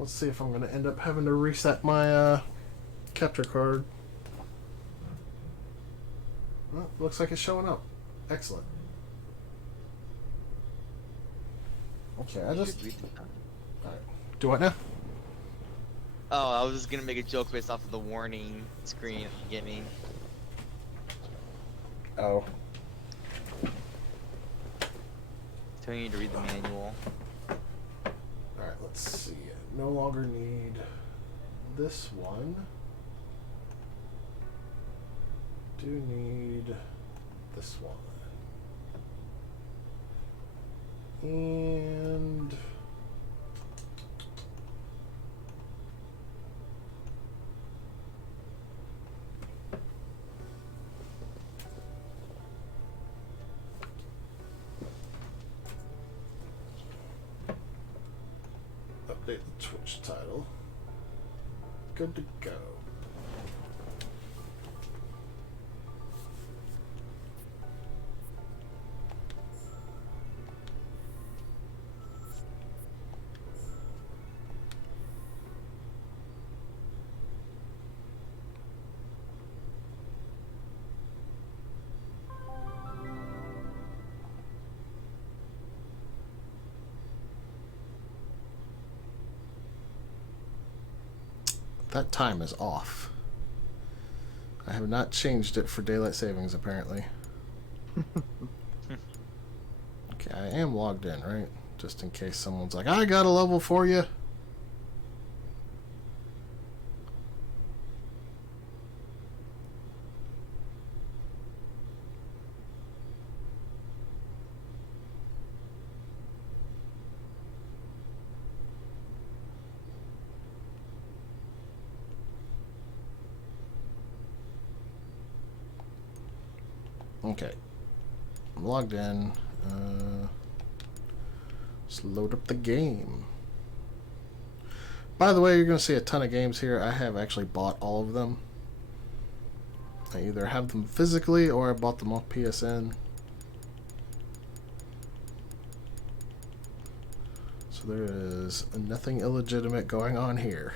Let's see if I'm going to end up having to reset my capture card. Well, looks like it's showing up. Excellent. Okay, I just... Alright. Do what now? Oh, I was just gonna make a joke based off of the warning screen at the beginning. Oh. Telling you to read the manual. Alright, let's see. No longer need this one. Do need this one. And update the Twitch title. Good to go. That time is off. I have not changed it for daylight savings, apparently. Okay, I am logged in, right? Just in case someone's like, I got a level for you. Okay, I'm logged in. Let's load up the game. By the way, you're going to see a ton of games here. I have actually bought all of them. I either have them physically or I bought them off PSN. So there is nothing illegitimate going on here.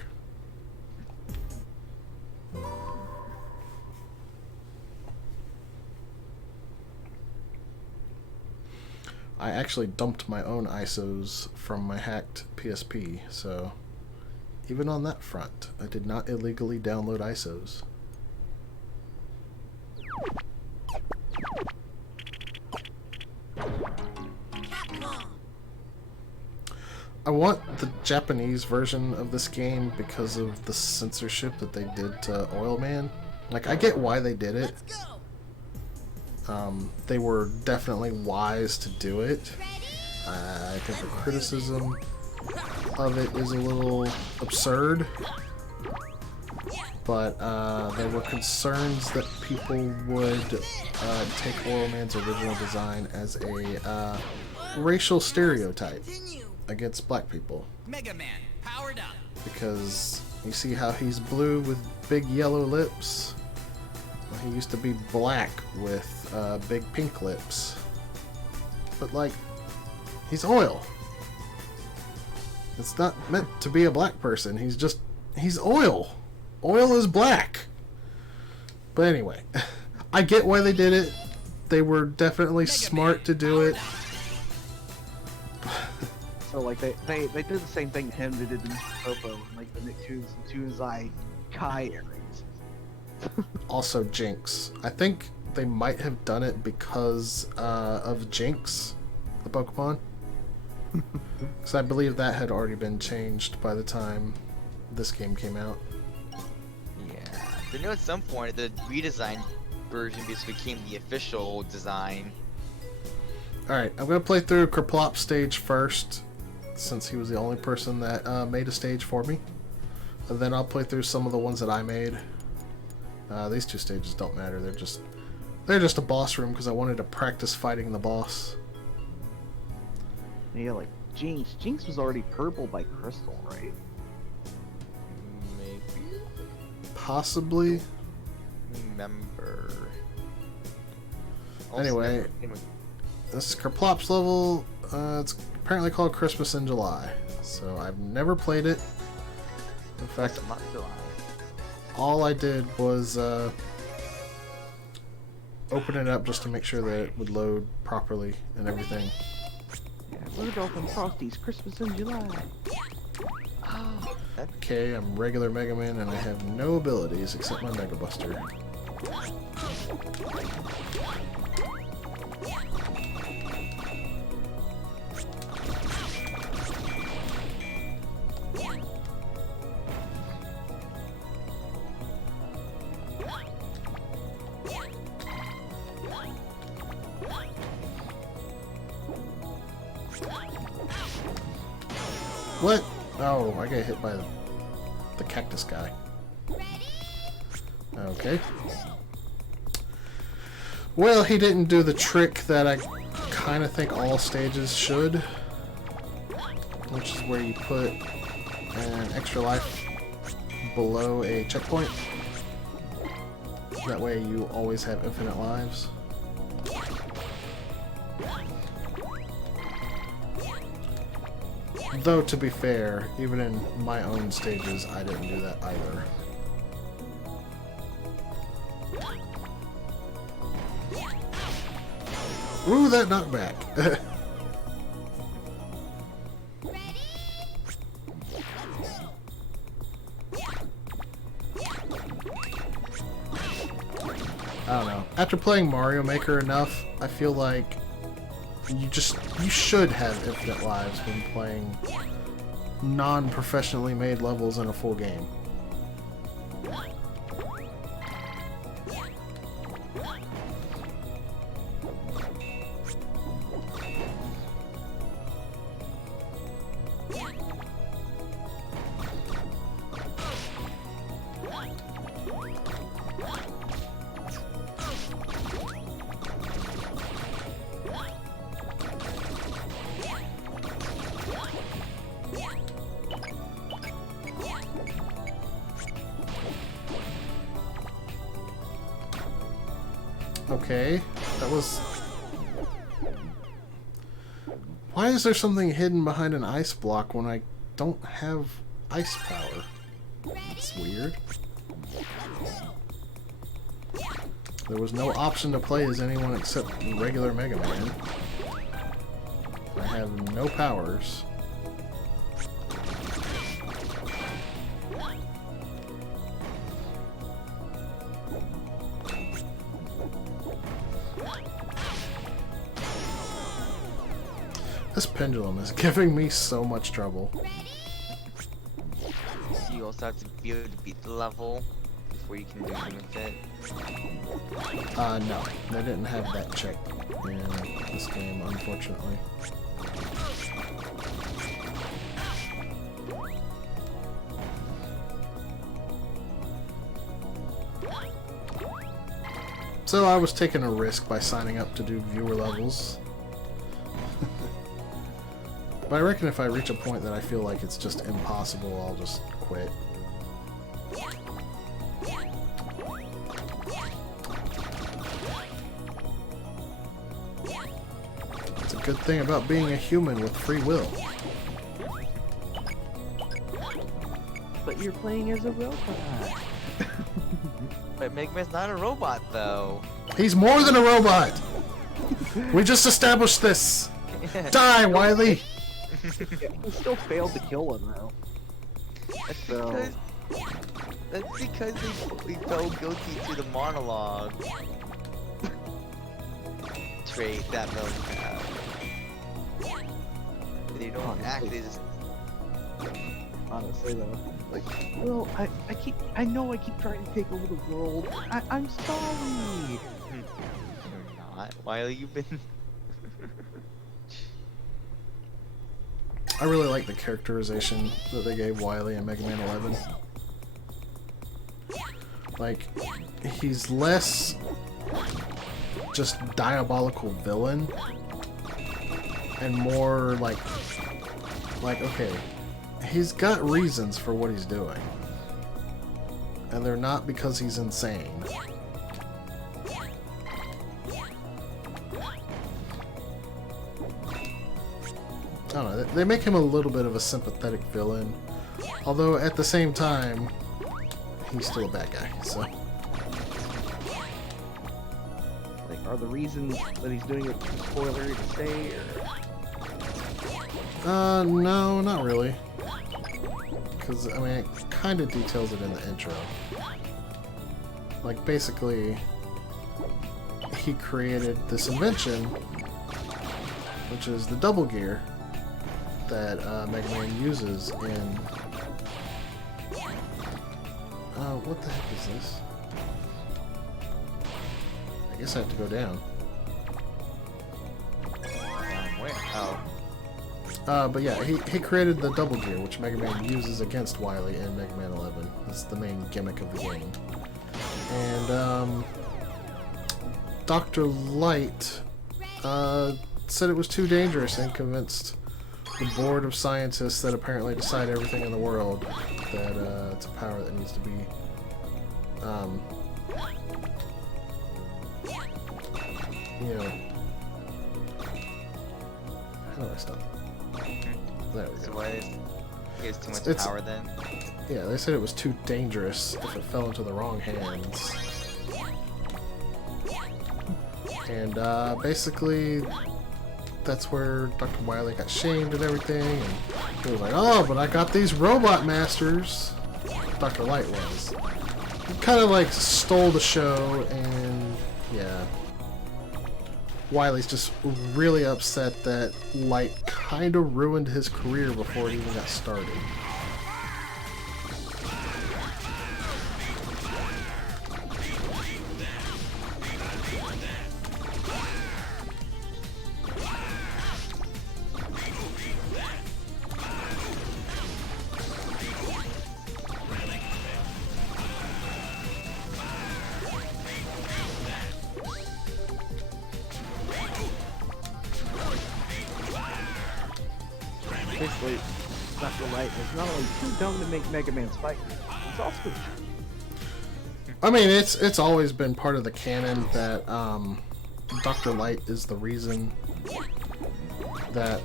I actually dumped my own ISOs from my hacked PSP, so even on that front, I did not illegally download ISOs. I want the Japanese version of this game because of the censorship that they did to Oil Man. Like, I get why they did it. They were definitely wise to do it. I think the criticism of it is a little absurd, but there were concerns that people would take Oil Man's original design as a racial stereotype against black people. Mega Man, powered up. Because you see how he's blue with big yellow lips? Well, he used to be black with big pink lips. But, like, he's oil. It's not meant to be a black person. He's oil. Oil is black. But anyway, I get why they did it. They were definitely smart to do it. So like they did the same thing to him they did to Mr. Popo, like the Nicktoons Kai areas. Also Jinx. I think they might have done it because of Jinx, the Pokemon. Because I believe that had already been changed by the time this game came out. Yeah. I know at some point the redesigned version basically became the official design. Alright, I'm going to play through Kerplop's stage first, since he was the only person that made a stage for me. And then I'll play through some of the ones that I made. These two stages don't matter, they're just a boss room because I wanted to practice fighting the boss. Yeah, like Jinx. Jinx was already purple by Crystal, right? Maybe. Possibly. Remember. Anyway, this is Kerplop's level. It's apparently called Christmas in July. So I've never played it. In fact, I'm not still all I did was open it up just to make sure that it would load properly and everything. Yeah, Rudolph and Frosty's Christmas in July. Oh, Okay, I'm regular Mega Man and I have no abilities except my Mega Buster. What? Oh, I got hit by the cactus guy. Okay. Well, he didn't do the trick that I kind of think all stages should, which is where you put an extra life below a checkpoint. That way you always have infinite lives. Though, to be fair, even in my own stages, I didn't do that either. Ooh, that knockback! I don't know. After playing Mario Maker enough, I feel like you should have infinite lives when playing non-professionally made levels in a full game. Okay, that was... Why is there something hidden behind an ice block when I don't have ice power? That's weird. There was no option to play as anyone except regular Mega Man. I have no powers. This pendulum is giving me so much trouble. You also have to be able to beat the level before you can do anything with it. No. They didn't have that check in this game, unfortunately. So I was taking a risk by signing up to do viewer levels. But I reckon if I reach a point that I feel like it's just impossible, I'll just quit. That's a good thing about being a human with free will. But you're playing as a robot. But Mega Man's not a robot, though. He's more than a robot! We just established this! Die, Wily! Yeah, he still failed to kill him though. That's because they felt guilty to the monologue trait that villains have. They don't act, they just... Honestly though. Like, well, I know I keep trying to take over the world. I'm sorry! You're not. Wily, you've been... I really like the characterization that they gave Wily in Mega Man 11. Like, he's less just diabolical villain and more like okay, he's got reasons for what he's doing. And they're not because he's insane. I don't know, they make him a little bit of a sympathetic villain, Although at the same time, he's still a bad guy. So Like, are the reasons that he's doing it too spoilery to say, or... no, not really. Because I mean, it kind of details it in the intro. Like basically, he created this invention, which is the double gear that Mega Man uses in. What the heck is this? I guess I have to go down. Where? Oh. But yeah, he created the double gear, which Mega Man uses against Wily in Mega Man 11. That's the main gimmick of the game. And Dr. Light said it was too dangerous and convinced the board of scientists that apparently decide everything in the world that it's a power that needs to be you know, how do I stop? There we So go. why is he has too much It's- power then? Yeah, they said it was too dangerous if it fell into the wrong hands. And basically, that's where Dr. Wily got shamed and everything. And he was like, "Oh, but I got these robot masters." Dr. Light was. He kind of like stole the show, and yeah. Wily's just really upset that Light kind of ruined his career before it even got started. Basically, Dr. Light was not only too dumb to make Mega Man's fight, he's also... I mean, it's always been part of the canon that Dr. Light is the reason that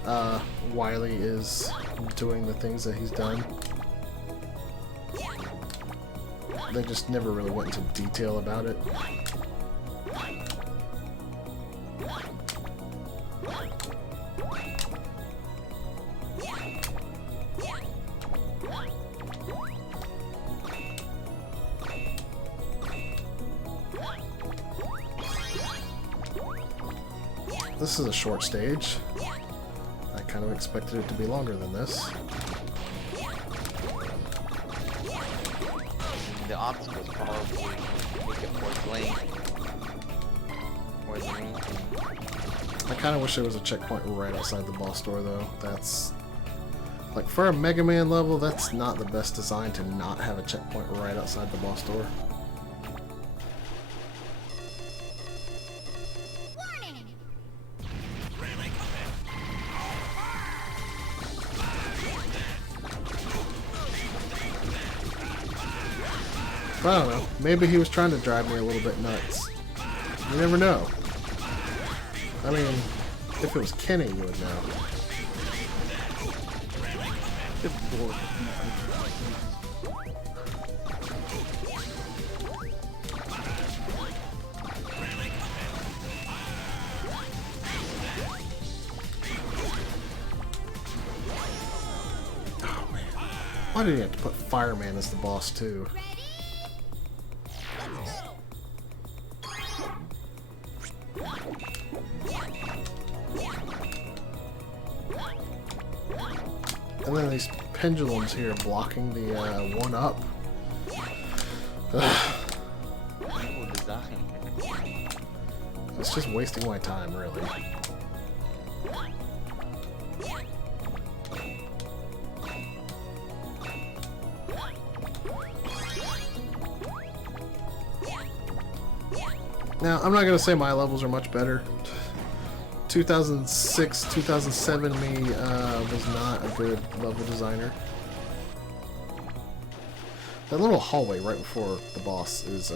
Wily is doing the things that he's done. They just never really went into detail about it. This is a short stage. I kind of expected it to be longer than this. The obstacles probably make it more length. More than anything. I kind of wish there was a checkpoint right outside the boss door, though. That's... like, for a Mega Man level, that's not the best design to not have a checkpoint right outside the boss door. I don't know. Maybe he was trying to drive me a little bit nuts. You never know. I mean, if it was Kenny, you would know. Good lord. Oh man. Why did he have to put Fireman as the boss too? And then these pendulums here blocking the 1-up. Cool design. It's just wasting my time, really. Now, I'm not going to say my levels are much better. 2006, 2007 me was not a good level designer. That little hallway right before the boss is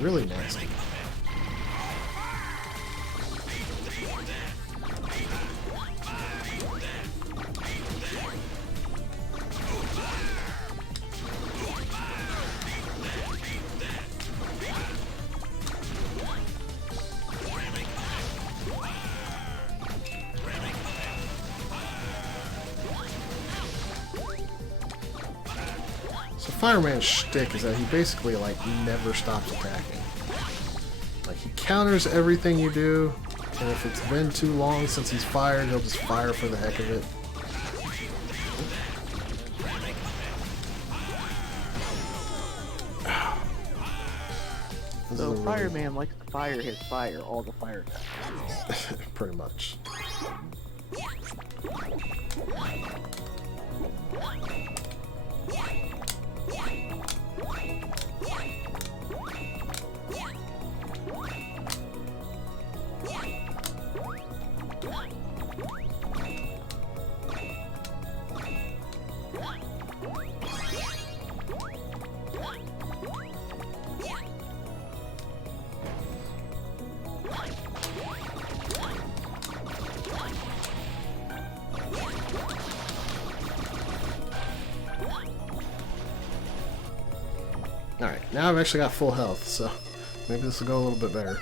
really nasty. Fireman's shtick is that he basically like never stops attacking. Like he counters everything you do, and if it's been too long since he's fired, he'll just fire for the heck of it. So Fireman likes to fire his fire all the fire attacks. Pretty much. Alright, now I've actually got full health, so maybe this will go a little bit better.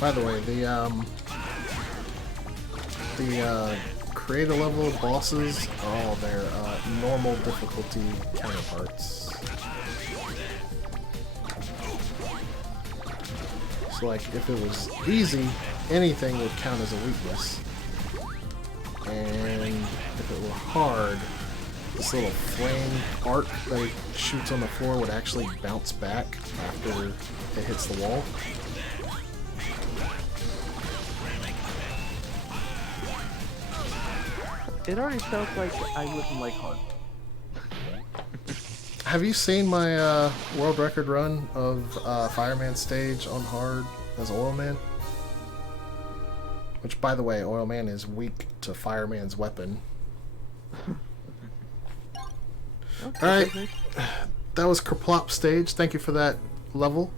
By the way, the creator level bosses are all their normal difficulty counterparts. So like, if it was easy, anything would count as a weakness. And if it were hard, this little flame arc that it shoots on the floor would actually bounce back after it hits the wall. It already felt like I wouldn't like hard. Have you seen my world record run of Fireman stage on hard as Oil Man? Which, by the way, Oil Man is weak to Fireman's weapon. Alright, that was Kerplop stage. Thank you for that level.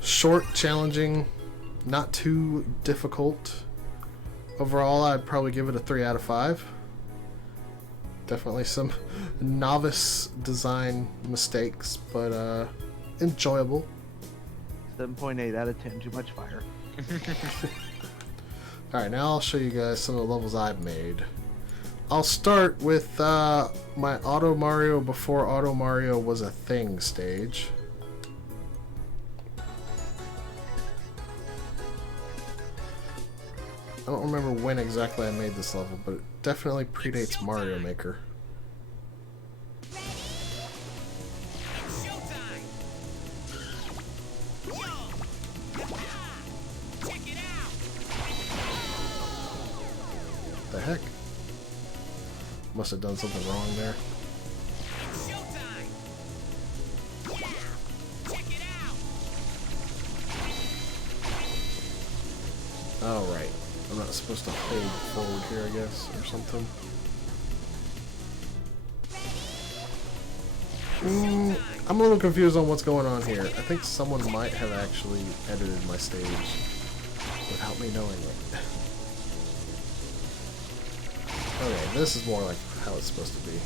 Short, challenging, not too difficult. Overall, I'd probably give it a 3 out of 5. Definitely some novice design mistakes, but enjoyable. 7.8 out of 10, too much fire. Alright, now I'll show you guys some of the levels I've made. I'll start with my Auto Mario before Auto Mario was a thing stage. I don't remember when exactly I made this level, but it definitely predates Mario Maker. The heck? Must have done something wrong there. Oh, right. I'm not supposed to hold forward here, I guess, or something. I'm a little confused on what's going on here. I think someone might have actually edited my stage without me knowing it. Okay, this is more like how it's supposed to be.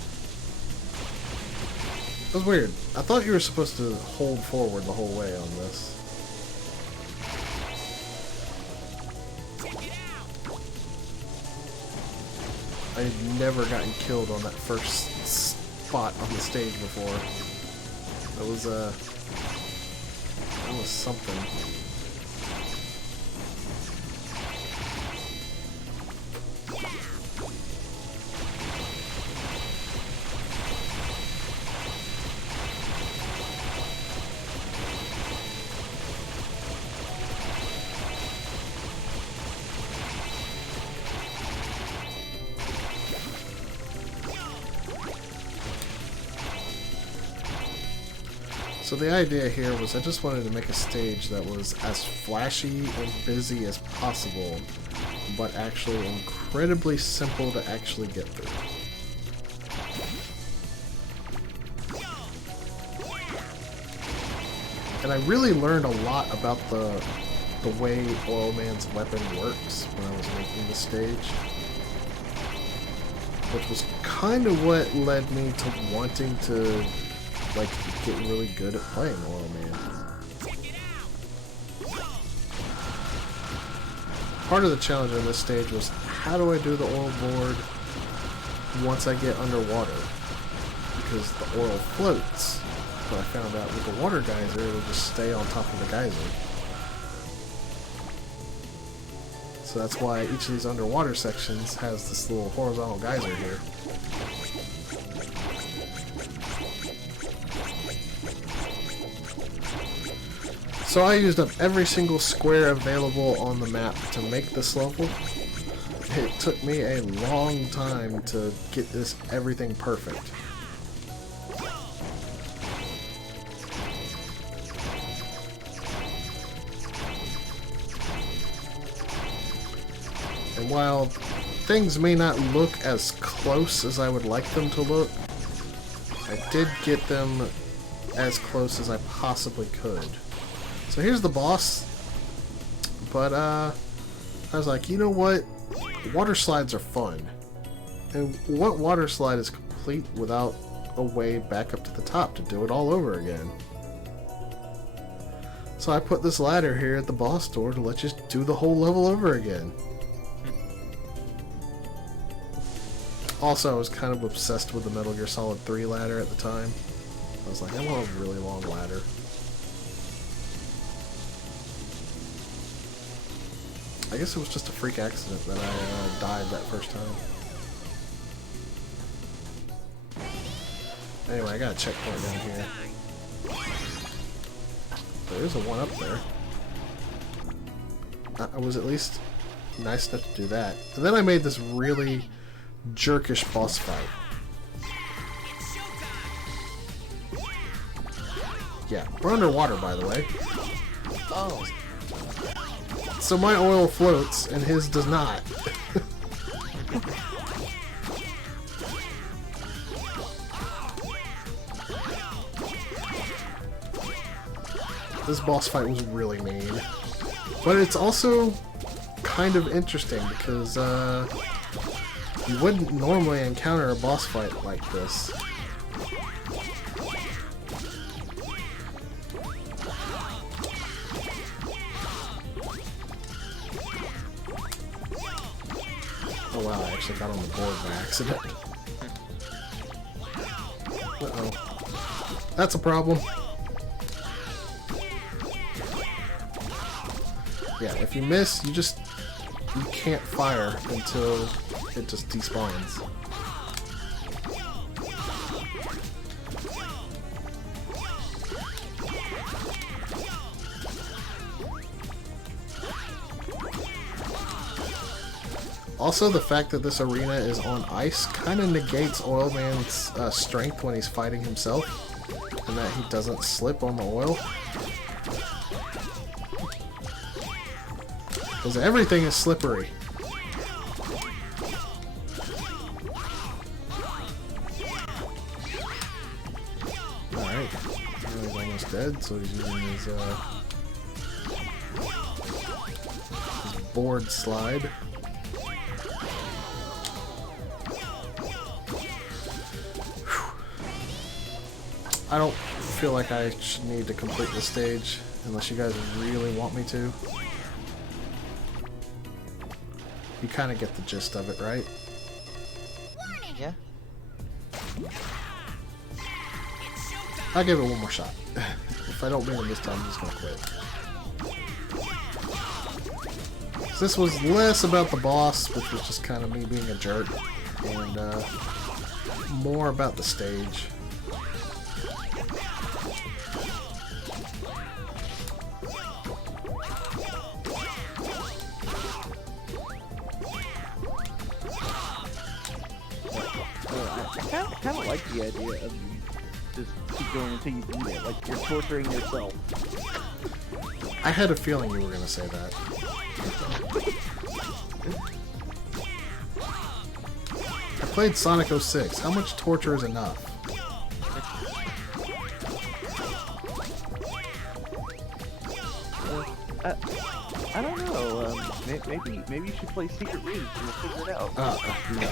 That's weird. I thought you were supposed to hold forward the whole way on this. I had never gotten killed on that first spot on the stage before. That was something. So the idea here was I just wanted to make a stage that was as flashy and busy as possible, but actually incredibly simple to actually get through. And I really learned a lot about the way Oil Man's weapon works when I was making the stage, which was kind of what led me to wanting to like get really good at playing Oil Man. Part of the challenge in this stage was how do I do the oil board once I get underwater? Because the oil floats. But I found out with the water geyser, it'll just stay on top of the geyser. So that's why each of these underwater sections has this little horizontal geyser here. So I used up every single square available on the map to make this level. It took me a long time to get this everything perfect. And while things may not look as close as I would like them to look, I did get them as close as I possibly could. So here's the boss, but I was like, you know what? Water slides are fun. And what water slide is complete without a way back up to the top to do it all over again? So I put this ladder here at the boss door to let you do the whole level over again. Also, I was kind of obsessed with the Metal Gear Solid 3 ladder at the time. I was like, I want a really long ladder. I guess it was just a freak accident that I died that first time. Anyway, I got a checkpoint down here. There is a one up there. I was at least nice enough to do that. And then I made this really jerkish boss fight. Yeah, we're underwater, by the way. Oh. So my oil floats, and his does not. This boss fight was really mean. But it's also kind of interesting, because you wouldn't normally encounter a boss fight like this. Oh wow, I actually got on the board by accident. Uh-oh. That's a problem. Yeah, if you miss, you can't fire until it just despawns. Also, the fact that this arena is on ice kind of negates Oil Man's strength when he's fighting himself, and that he doesn't slip on the oil. Because everything is slippery. Alright, he's almost dead, so he's using his board slide. I don't feel like I should need to complete the stage unless you guys really want me to. You kind of get the gist of it, right? Yeah. I'll give it one more shot. If I don't beat him this time, I'm just gonna quit. So this was less about the boss, which was just kind of me being a jerk, and more about the stage. I kind of like the idea of you just keep going until you beat it, like you're torturing yourself. I had a feeling you were going to say that. I played Sonic 06. How much torture is enough? I don't know. Maybe you should play Secret Rings and we'll figure it out. No.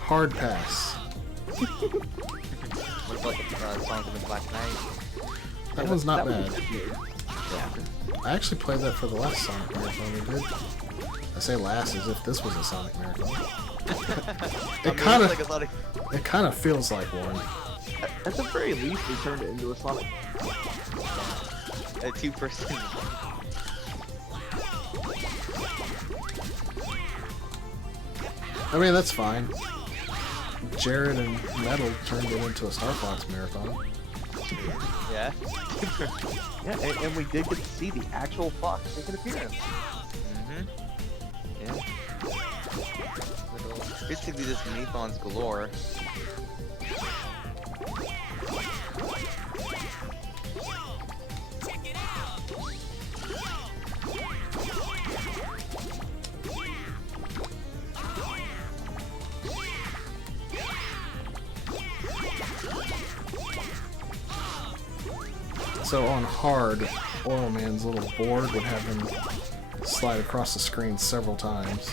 Hard pass. What about the songs of the Black Knight? That one's not was a bad. good game. Yeah. I actually played that for the last Sonic Marathon we did. I say last as if this was a Sonic Marathon. It Kind of feels like one. At the very least, they turned it into a Sonic. a two-person. I mean, that's fine. Jared and Metal turned it into a Star Fox Marathon. Yeah. Yeah, and we did get to see the actual fox make an appearance. Yeah. Basically, this Nathons galore. So on hard, Oil Man's little board would have him slide across the screen several times.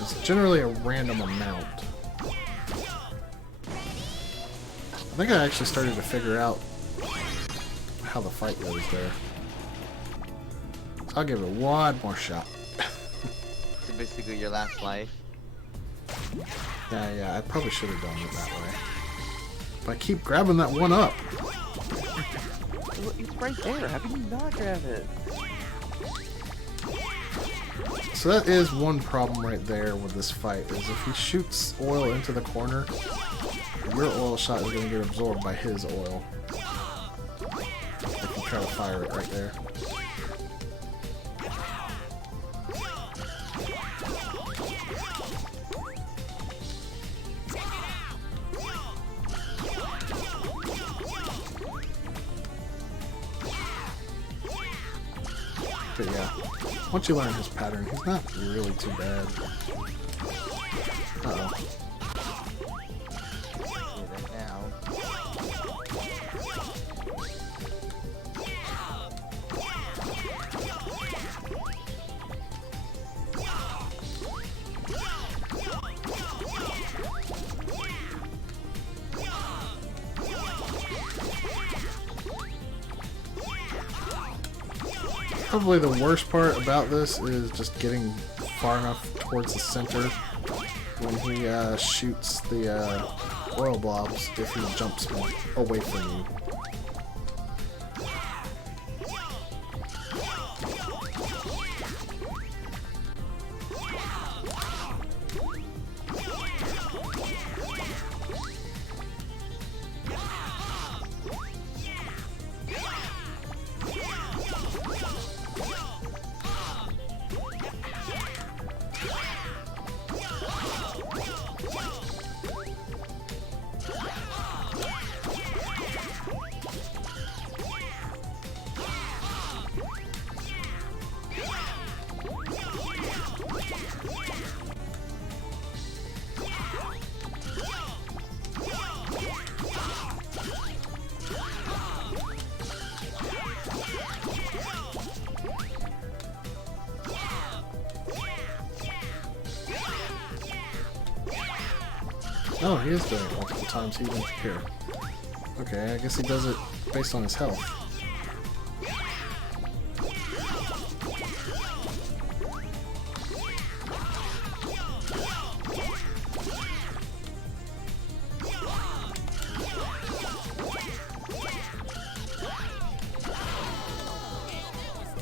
It's generally a random amount. I think I actually started to figure out how the fight goes there. So I'll give it one more shot. So basically, your last life. Yeah, I probably should have done it that way. But I keep grabbing that one up. Well, it's right there. How can you not grab it? So that is one problem right there with this fight, is if he shoots oil into the corner, your oil shot is going to get absorbed by his oil. If you try to fire it right there. But yeah, once you learn his pattern, he's not really too bad. Uh-oh. See that now. Probably the worst part about this is just getting far enough towards the center when he shoots the oil blobs if he jumps away from you. Oh, he is doing it multiple times even here. Okay, I guess he does it based on his health.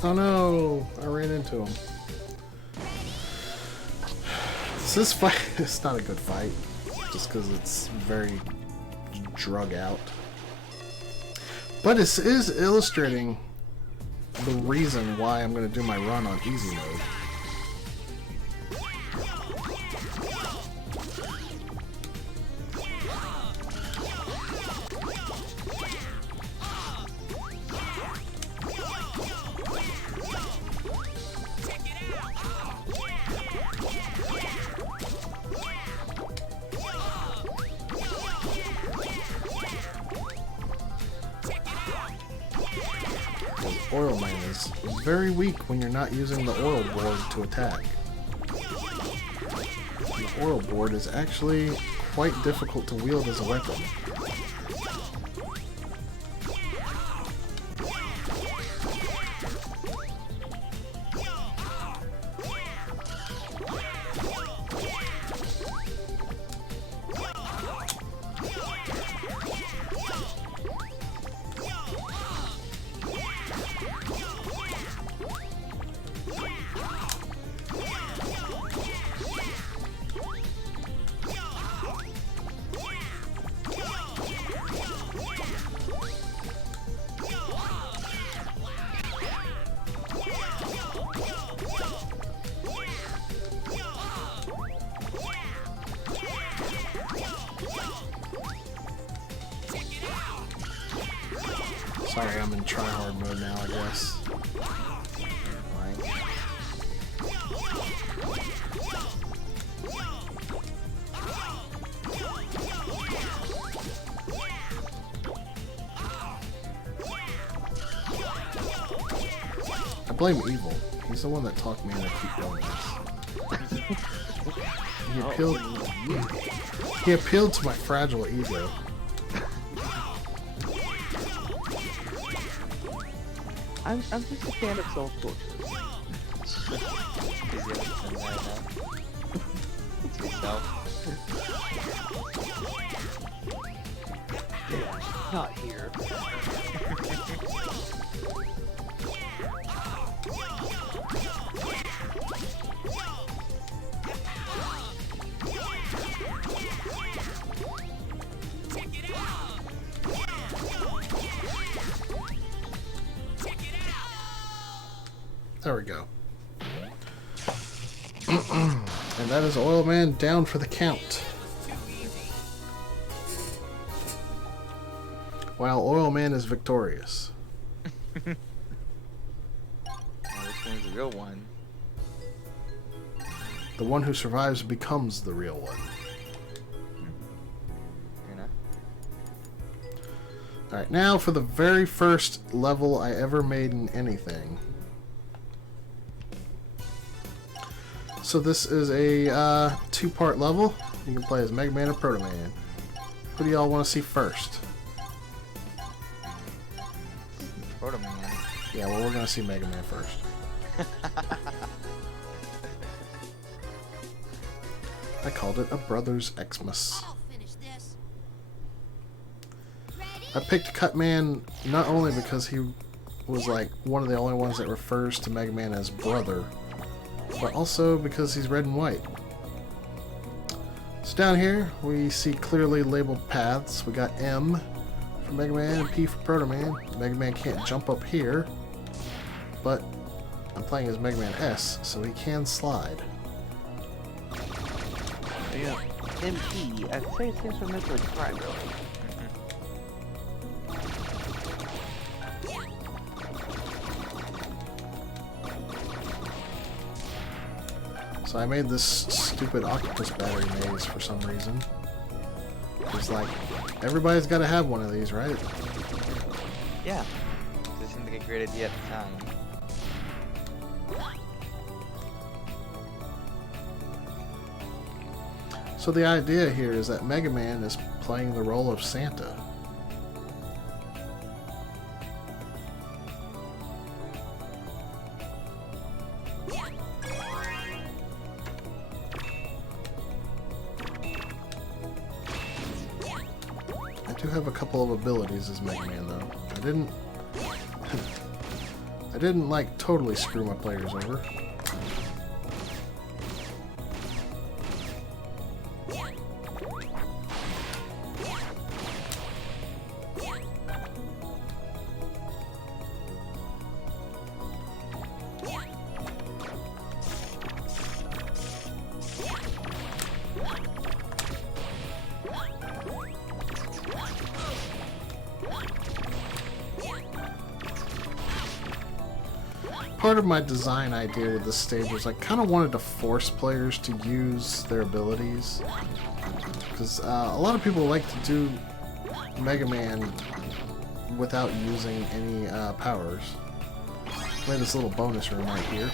Oh no! I ran into him. So this fight is not a good fight, just because it's very drug out. But this is illustrating the reason why I'm going to do my run on easy mode. Oil Man is very weak when you're not using the oil board to attack. The oil board is actually quite difficult to wield as a weapon. Sorry, I'm in tryhard mode now, I guess. Right. I blame Evil. He's the one that talked me into keep doing this. He appealed to my fragile ego. I'm just a fan of self torture. To yourself. Not here. There we go. And that is Oil Man down for the count. While Oil Man is victorious. Now, which one's the real one? The one who survives becomes the real one. You know? Alright, now for the very first level I ever made in anything. So this is a two-part level. You can play as Mega Man or Proto Man. Who do y'all want to see first? Proto Man. Yeah, well, we're going to see Mega Man first. I called it a Brothers Xmas. I'll finish this. I picked Cutman not only because he was like one of the only ones that refers to Mega Man as brother, but also because he's red and white. So down here we see clearly labeled paths. We got M for Mega Man and P for Proto Man. Mega Man can't jump up here, but I'm playing as Mega Man S, so he can slide. Yeah. MP. I'd say it stands for Metroid Prime, really. So I made this stupid octopus battery maze for some reason. It's like, everybody's got to have one of these, right? Yeah. This seemed like a great idea at the time. So the idea here is that Mega Man is playing the role of Santa. I do have a couple of abilities as Mega Man though. I didn't like totally screw my players over. Part of my design idea with this stage was I kind of wanted to force players to use their abilities. Because a lot of people like to do Mega Man without using any powers. We have this little bonus room right here.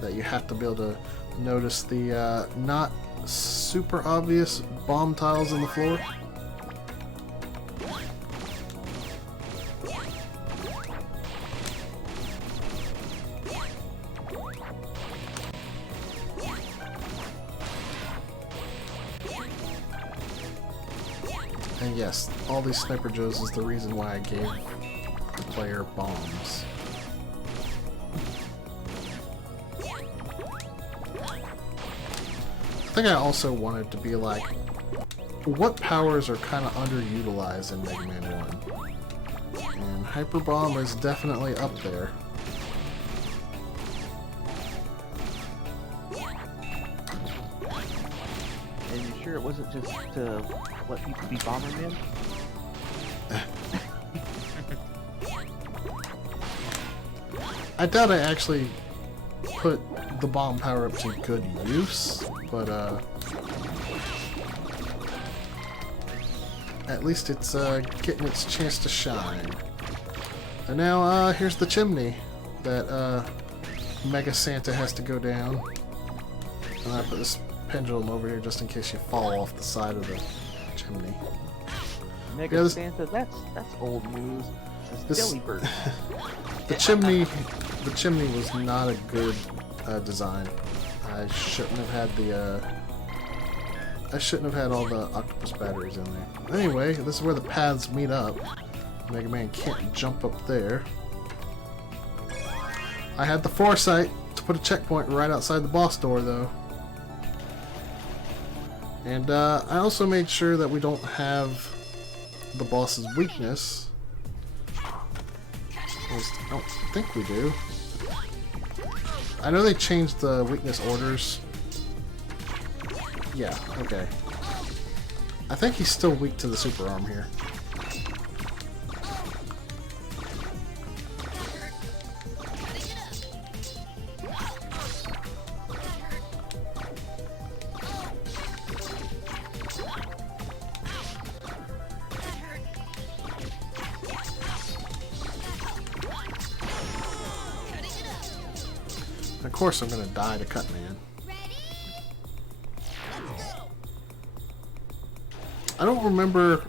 That you have to be able to notice the not super obvious bomb tiles in the floor. And yes, all these Sniper Joes is the reason why I gave the player bombs. I think I also wanted to be like, what powers are kind of underutilized in Mega Man 1? And Hyper Bomb is definitely up there. And you sure it wasn't just to let people be Bomberman? I doubt I actually put the bomb power up to good use, but at least it's getting its chance to shine. And now here's the chimney that Mega Santa has to go down. And I put this pendulum over here just in case you fall off the side of the chimney. Mega Yeah, Santa, that's old news. This- It's Jellybeard. The chimney was not a good design. I shouldn't have had the I shouldn't have had all the octopus batteries in there. Anyway, this is where the paths meet up. Mega Man can't jump up there. I had the foresight to put a checkpoint right outside the boss door, though. And I also made sure that we don't have the boss's weakness. I don't think we do. I know they changed the weakness orders. Yeah, okay. I think he's still weak to the super arm here. Of course I'm gonna die to Cut Man. I don't remember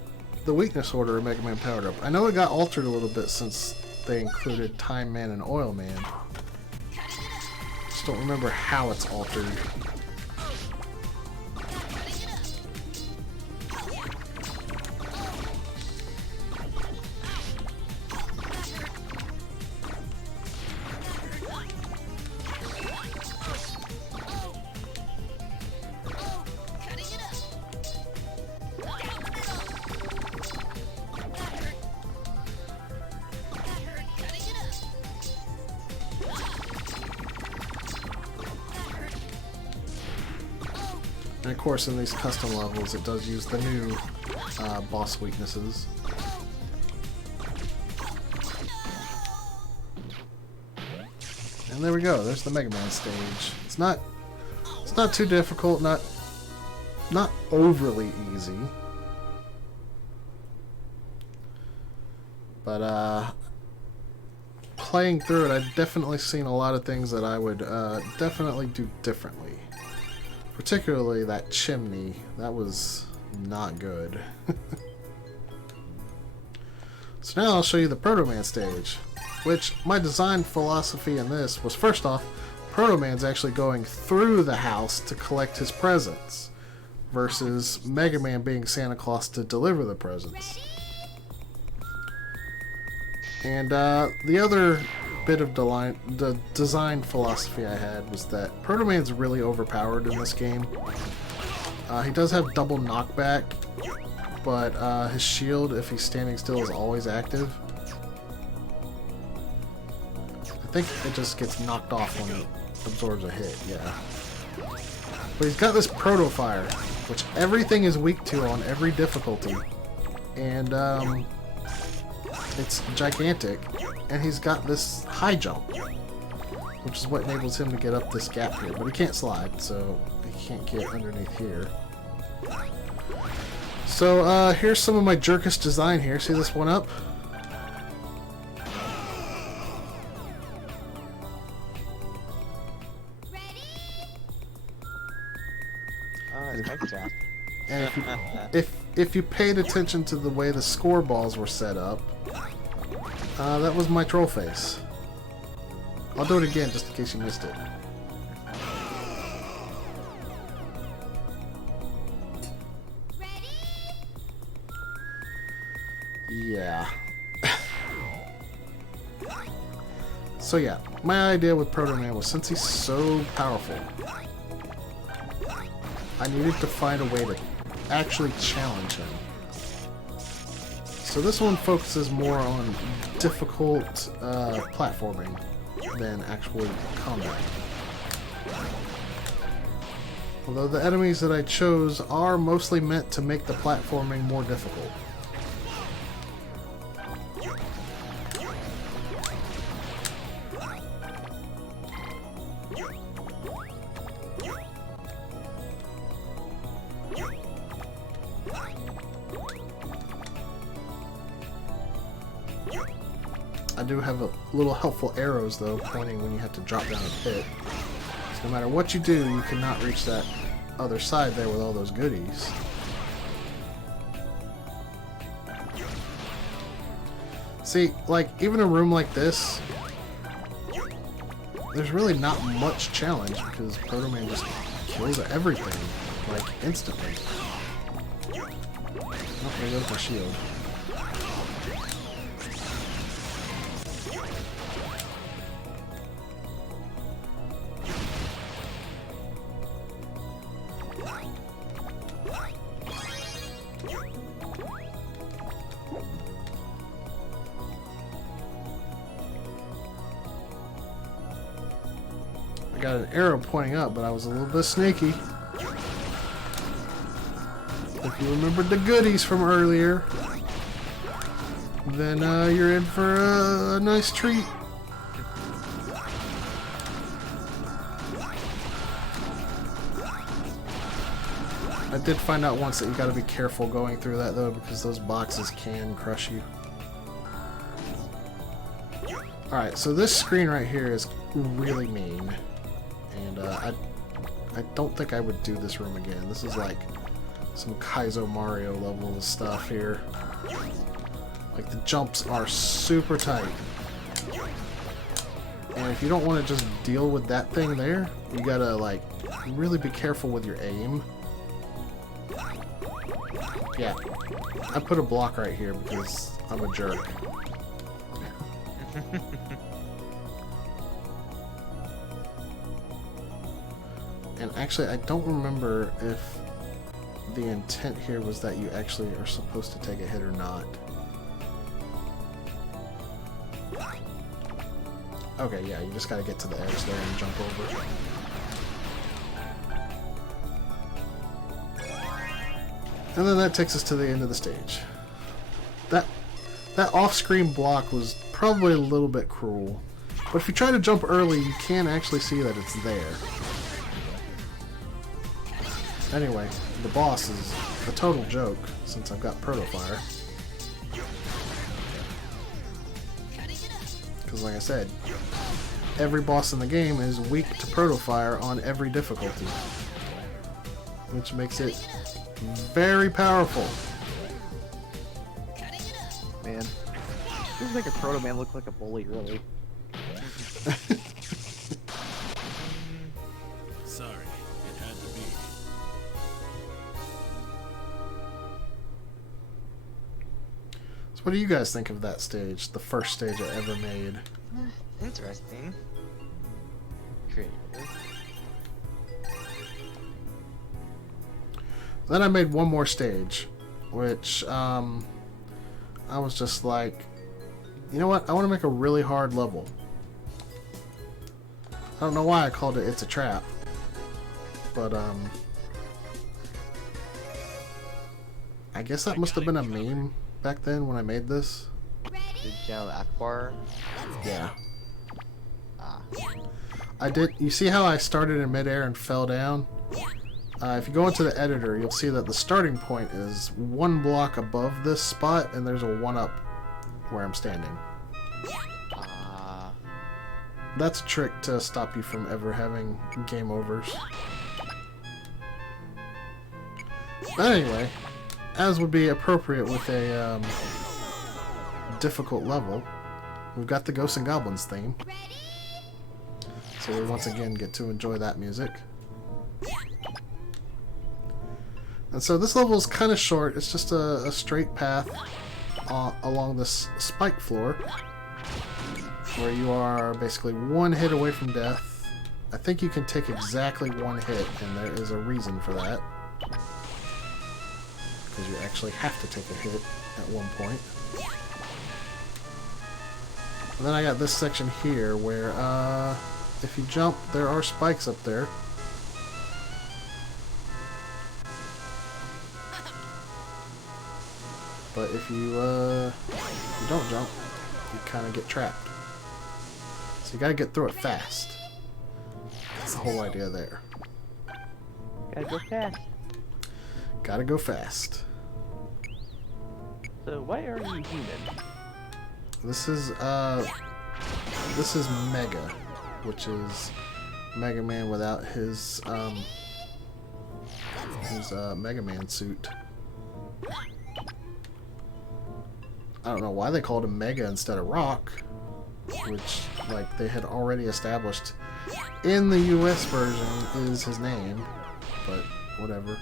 the weakness order of Mega Man Powered Up. I know it got altered a little bit since they included Time Man and Oil Man. Just don't remember how it's altered. And of course, in these custom levels, it does use the new boss weaknesses. And there we go. There's the Mega Man stage. It's not too difficult. Not overly easy. But playing through it, I've definitely seen a lot of things that I would definitely do differently. Particularly that chimney. That was not good. So now I'll show you the Proto Man stage. Which, my design philosophy in this was, first off, Proto Man's actually going through the house to collect his presents. Versus Mega Man being Santa Claus to deliver the presents. And the other bit of the design philosophy I had was that Proto Man's really overpowered in this game. He does have double knockback, but his shield, if he's standing still, is always active. I think it just gets knocked off when it absorbs a hit, yeah. But he's got this Proto Fire, which everything is weak to on every difficulty. And it's gigantic, and he's got this high jump, which is what enables him to get up this gap here. But he can't slide, so he can't get underneath here. So here's some of my jerkish design here. See this one up? Nice job. And if you paid attention to the way the score balls were set up, that was my troll face. I'll do it again just in case you missed it. Yeah. So yeah, my idea with Proto Man was, since he's so powerful, I needed to find a way to actually challenge him. So this one focuses more on difficult platforming than actually combat. Although the enemies that I chose are mostly meant to make the platforming more difficult. I do have a little helpful arrows though, pointing when you have to drop down a pit. So no matter what you do, you cannot reach that other side there with all those goodies. See, like, even a room like this, there's really not much challenge because Proto Man just kills everything, like, instantly. Oh, there goes my shield. I got an arrow pointing up, but I was a little bit sneaky. If you remembered the goodies from earlier, then you're in for a nice treat. I did find out once that you gotta be careful going through that though, because those boxes can crush you. Alright, so this screen right here is really mean. And I don't think I would do this room again. This is like some Kaizo Mario level of stuff here. Like the jumps are super tight. And if you don't want to just deal with that thing there, you gotta like really be careful with your aim. Yeah, I put a block right here because I'm a jerk. And actually, I don't remember if the intent here was that you actually are supposed to take a hit or not. Okay, yeah, you just gotta get to the edge there and jump over. And then that takes us to the end of the stage. That off-screen block was probably a little bit cruel. But if you try to jump early, you can actually see that it's there. Anyway, the boss is a total joke, since I've got Proto Fire. Because like I said, every boss in the game is weak to Proto Fire on every difficulty. Which makes it very powerful. Man, this make a Proto Man look like a bully, really. Sorry, it had to be. So what do you guys think of that stage? The first stage I ever made. Interesting. Creative. Then I made one more stage, which I was just like, you know what? I want to make a really hard level. I don't know why I called it It's a Trap, but I guess that must have been a meme back then when I made this. The General Akbar. Yeah. Ah. I did. You see how I started in midair and fell down? If you go into the editor, you'll see that the starting point is one block above this spot, and there's a 1-up where I'm standing. Ah. That's a trick to stop you from ever having game overs. But anyway, as would be appropriate with a difficult level, we've got the Ghosts and Goblins theme. So we once again get to enjoy that music. And so this level is kind of short. It's just a straight path along this spike floor where you are basically one hit away from death. I think you can take exactly one hit, and there is a reason for that. Because you actually have to take a hit at one point. And then I got this section here where if you jump, there are spikes up there. if you don't jump, you kind of get trapped. So you gotta get through it fast. That's the whole idea there. Gotta go fast. Gotta go fast. So why are you human? This is Mega, which is Mega Man without his Mega Man suit. I don't know why they called him Mega instead of Rock, which, like, they had already established in the US version is his name, but whatever.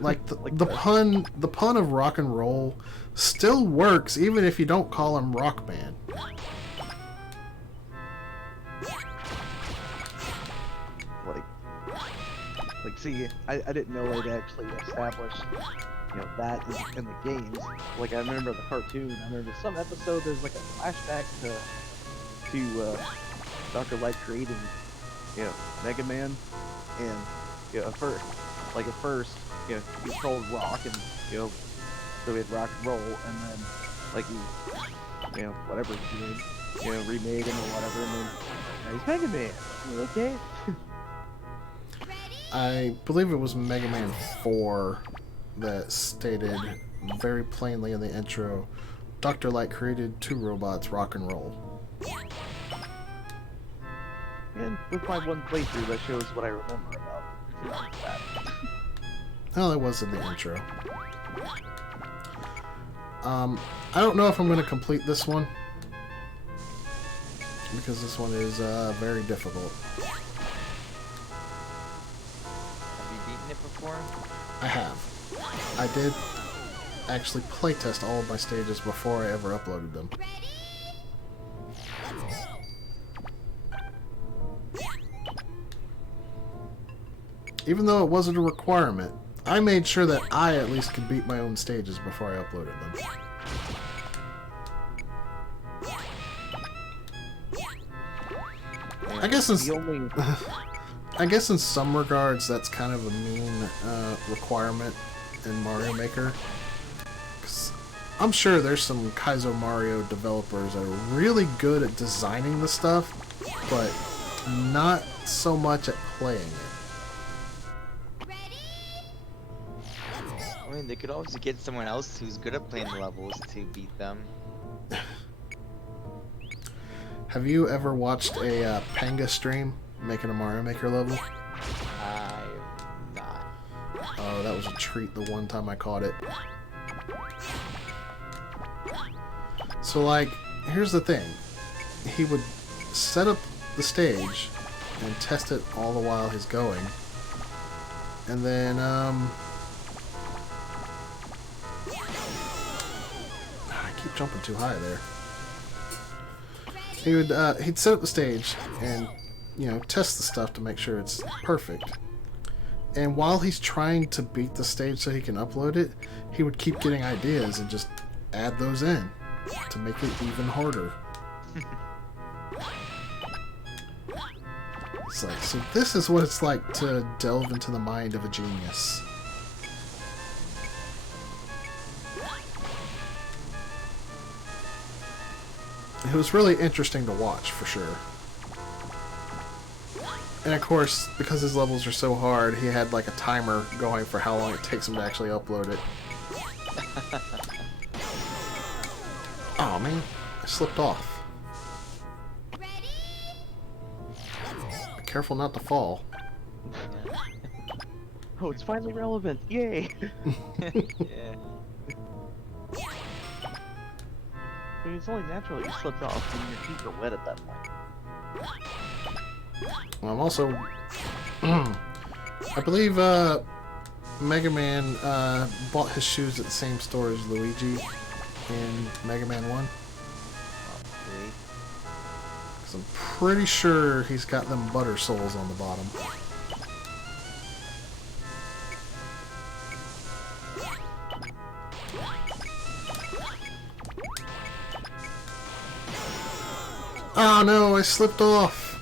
Like the pun of rock and roll still works even if you don't call him Rock Man. Like, see, I didn't know they'd actually established, you know, that in the games. Like, I remember the cartoon. I remember some episode. There's like a flashback to Dr. Light creating, you know, Mega Man, and you know, at first, you know, he controlled rock, and you know, so he had rock and roll, and then like he, you know, whatever he did, you know, remade him or whatever, and then now he's Mega Man. Okay. I believe it was Mega Man 4 that stated very plainly in the intro, Dr. Light created two robots, rock and roll. And with my one playthrough, that shows what I remember about that. Well, it was in the intro. I don't know if I'm going to complete this one, because this one is very difficult. Before? I have. I did actually playtest all of my stages before I ever uploaded them. Even though it wasn't a requirement, I made sure that I at least could beat my own stages before I uploaded them. I guess it's... I guess in some regards that's kind of a mean requirement in Mario Maker. 'Cause I'm sure there's some Kaizo Mario developers that are really good at designing the stuff, but not so much at playing it. I mean, they could always get someone else who's good at playing the levels to beat them. Have you ever watched a Panga stream making a Mario Maker level? I'm not. Oh, that was a treat the one time I caught it. So, like, here's the thing. He would set up the stage and test it all the while he's going. And then, I keep jumping too high there. He'd set up the stage and, you know, test the stuff to make sure it's perfect. And while he's trying to beat the stage so he can upload it, he would keep getting ideas and just add those in to make it even harder. It's like, so this is what it's like to delve into the mind of a genius. It was really interesting to watch, for sure. And of course, because his levels are so hard, he had like a timer going for how long it takes him to actually upload it. Oh man, I slipped off. Be careful not to fall. Oh, it's finally relevant! Yay! Yeah. I mean, it's only natural that you slipped off when your feet are wet at that point. Well, I'm also... I believe Mega Man bought his shoes at the same store as Luigi in Mega Man 1. Because I'm pretty sure he's got them butter soles on the bottom. Oh no, I slipped off.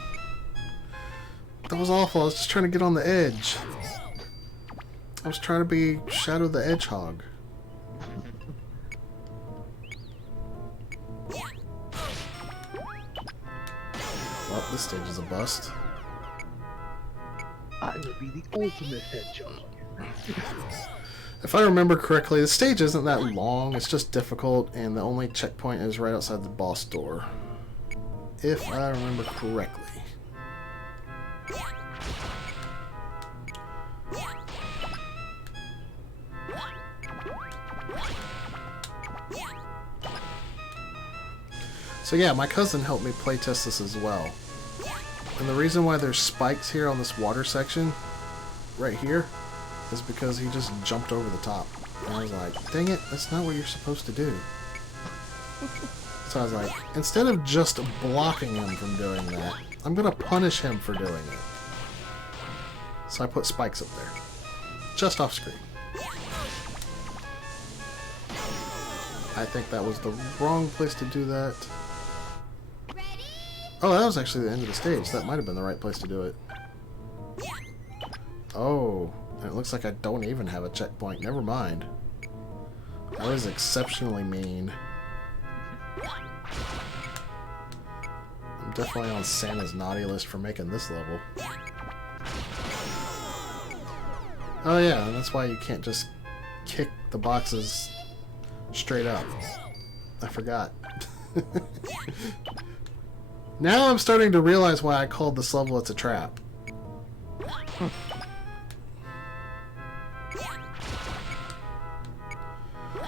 That was awful. I was just trying to get on the edge. I was trying to be Shadow the Hedgehog. Well, this stage is a bust. I would be the ultimate hedgehog. If I remember correctly, the stage isn't that long, it's just difficult, and the only checkpoint is right outside the boss door. If I remember correctly. So yeah, my cousin helped me playtest this as well. And the reason why there's spikes here on this water section, right here, is because he just jumped over the top. And I was like, dang it, that's not what you're supposed to do. So I was like, instead of just blocking him from doing that, I'm gonna punish him for doing it. So I put spikes up there. Just off screen. I think that was the wrong place to do that. Oh, that was actually the end of the stage. That might have been the right place to do it. Oh, and it looks like I don't even have a checkpoint. Never mind. I was exceptionally mean. I'm definitely on Santa's naughty list for making this level. Oh yeah, and that's why you can't just kick the boxes straight up. I forgot. Now I'm starting to realize why I called this level It's a Trap.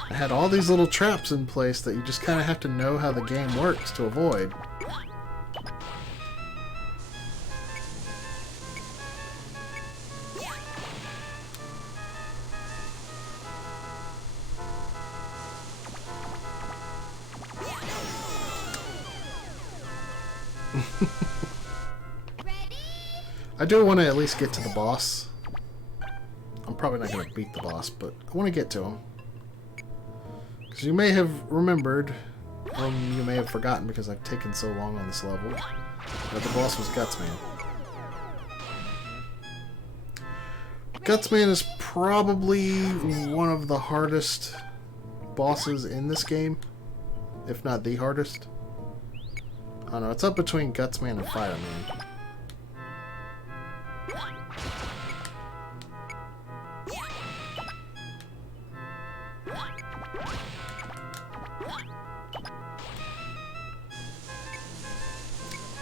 I had all these little traps in place that you just kind of have to know how the game works to avoid. I do want to at least get to the boss. I'm probably not going to beat the boss, but I want to get to him. Because you may have remembered, or you may have forgotten because I've taken so long on this level, that the boss was Gutsman. Gutsman is probably one of the hardest bosses in this game, if not the hardest. I don't know, it's up between Gutsman and Fireman.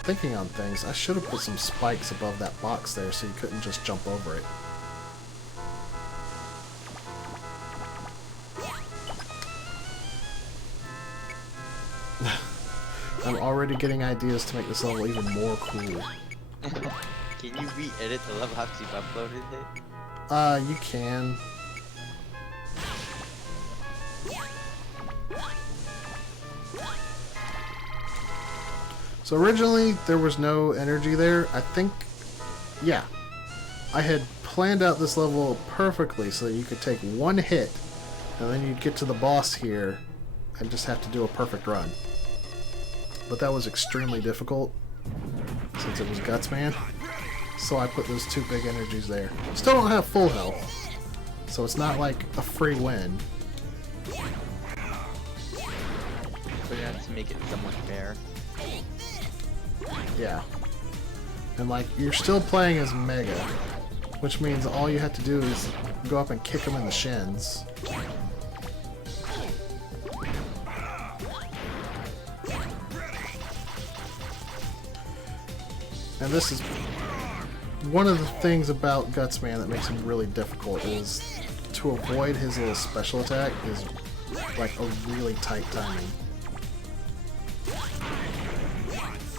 Thinking on things, I should have put some spikes above that box there so you couldn't just jump over it. I'm already getting ideas to make this level even more cool. Can you re-edit the level after you've uploaded it? You can. So originally, there was no energy there. I think, yeah. I had planned out this level perfectly so that you could take one hit, and then you'd get to the boss here, and just have to do a perfect run. But that was extremely difficult, since it was Gutsman. So I put those two big energies there. Still don't have full health, so it's not like a free win. But you have to make it somewhat fair. Yeah. And like, you're still playing as Mega, which means all you have to do is go up and kick him in the shins. And this is one of the things about Gutsman that makes him really difficult, is to avoid his little special attack is like a really tight timing.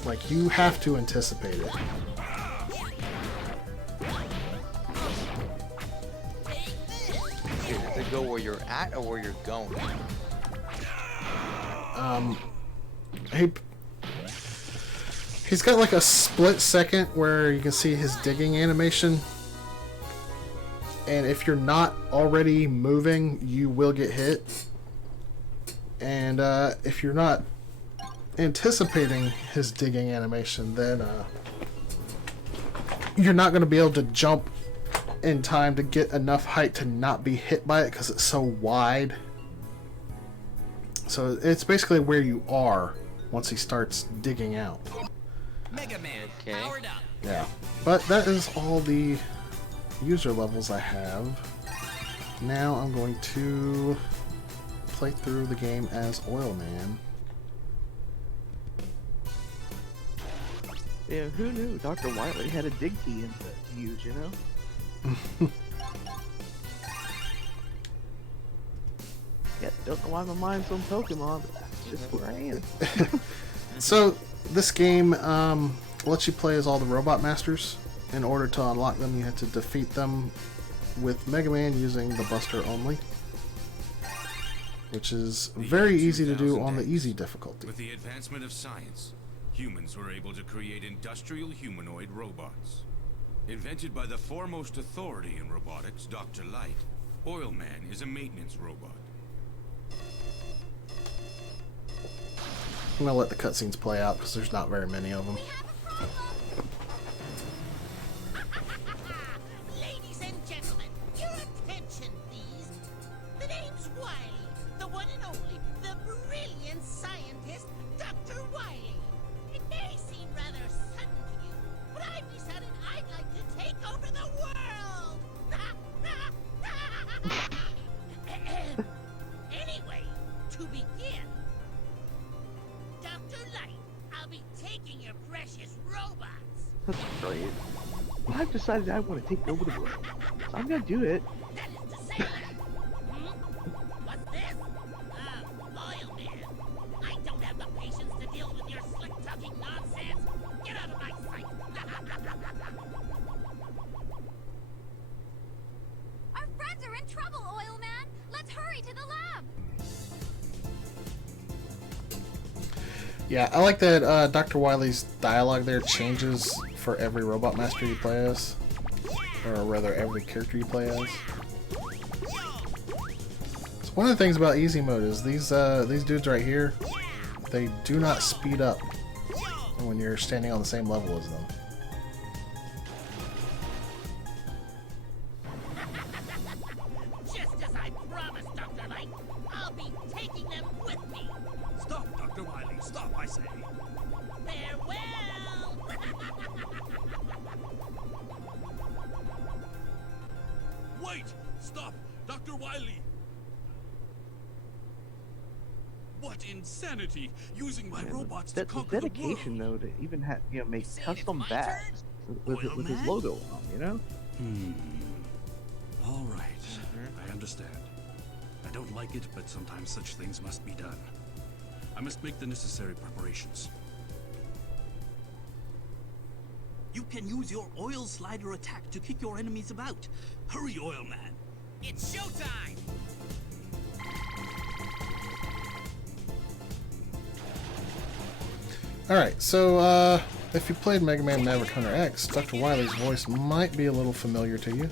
Like, you have to anticipate it. Does it go where you're at or where you're going? He's got like a split second where you can see his digging animation. And if you're not already moving, you will get hit. And if you're not anticipating his digging animation, then you're not going to be able to jump in time to get enough height to not be hit by it because it's so wide. So it's basically where you are once he starts digging out. Mega Man, Okay. powered up. Yeah. But that is all the user levels I have. Now I'm going to play through the game as Oil Man. Yeah, who knew Dr. Wiley had a dig key to use, you know? Yeah, don't know why my mind's on Pokemon, but that's just where I am. So this game lets you play as all the Robot Masters. In order to unlock them, you have to defeat them with Mega Man using the Buster only, which is very easy to do on the easy difficulty. With the advancement of science, humans were able to create industrial humanoid robots. Invented by the foremost authority in robotics, Dr. Light, Oil Man is a maintenance robot. I'm gonna let the cutscenes play out because there's not very many of them. Ladies and gentlemen, your attention, please. The name's Wiley, the one and only, the brilliant scientist, Dr. Wiley. It may seem rather sudden to you, but I've decided I'd like to take over the world. Anyway, to begin, Dr. Light, I'll be taking your precious robots. That's great. I've decided I want to take over the world, so I'm gonna do it. That is to say, what's this? Oil Man. I don't have the patience to deal with your slick-talking nonsense. Get out of my sight. Our friends are in trouble, Oil Man! Let's hurry to the lab! Yeah, I like that Dr. Wily's dialogue there changes for every Robot Master you play as. Or rather, every character you play as. So one of the things about easy mode is these dudes right here, they do not speed up when you're standing on the same level as them. Just as I promised, Dr. Light, I'll be taking them with me. Stop, Dr. Wiley, stop, I say. Farewell. Wait! Stop! Dr. Wiley! What insanity! Using my robots to That conquer the dedication, world! though, to even have make Saying custom it's my bags with Oil his Man? logo on, you know? All right. I understand. I don't like it, but sometimes such things must be done. I must make the necessary preparations. You can use your oil slider attack to kick your enemies about. Hurry, Oil Man. It's showtime! Alright, so if you played Mega Man Maverick Hunter X, Dr. Wily's voice might be a little familiar to you.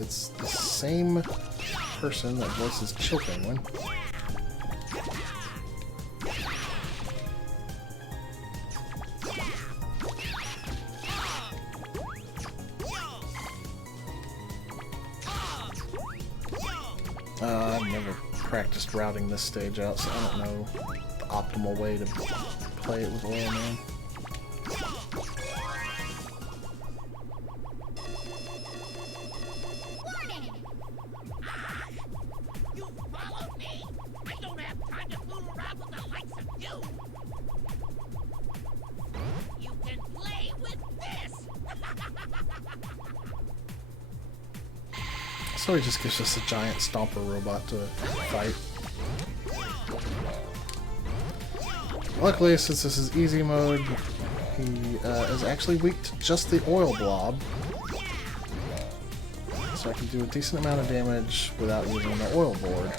It's the same person that voices Chill Penguin. I've never practiced routing this stage out, so I don't know the optimal way to play it with Oil Man. Warning! You followed me? I don't have time to fool around with the likes of you! You can play with this! So he just gives us a giant stomper robot to fight. Luckily, since this is easy mode, he is actually weak to just the oil blob. So I can do a decent amount of damage without using the oil board.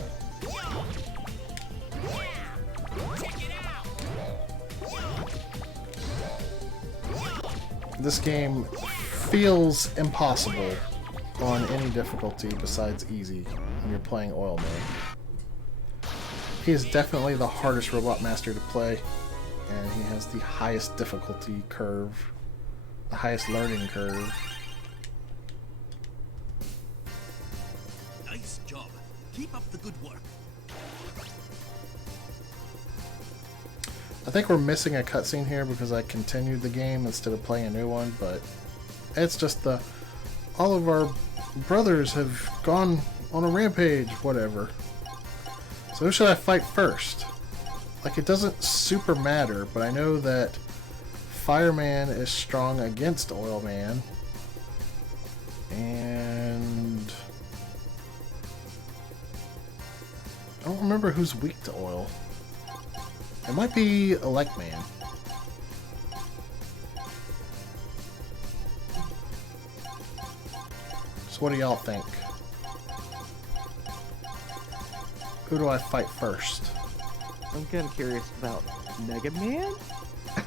This game feels impossible on any difficulty besides easy when you're playing Oil Man. He is definitely the hardest Robot Master to play, and he has the highest difficulty curve, the highest learning curve. Keep up the good work. I think we're missing a cutscene here because I continued the game instead of playing a new one, but it's just all of our brothers have gone on a rampage, whatever. So who should I fight first? Like, it doesn't super matter, but I know that Fireman is strong against Oilman. And I don't remember who's weak to oil. It might be Electman. So what do y'all think? Who do I fight first? I'm kind of curious about Mega Man.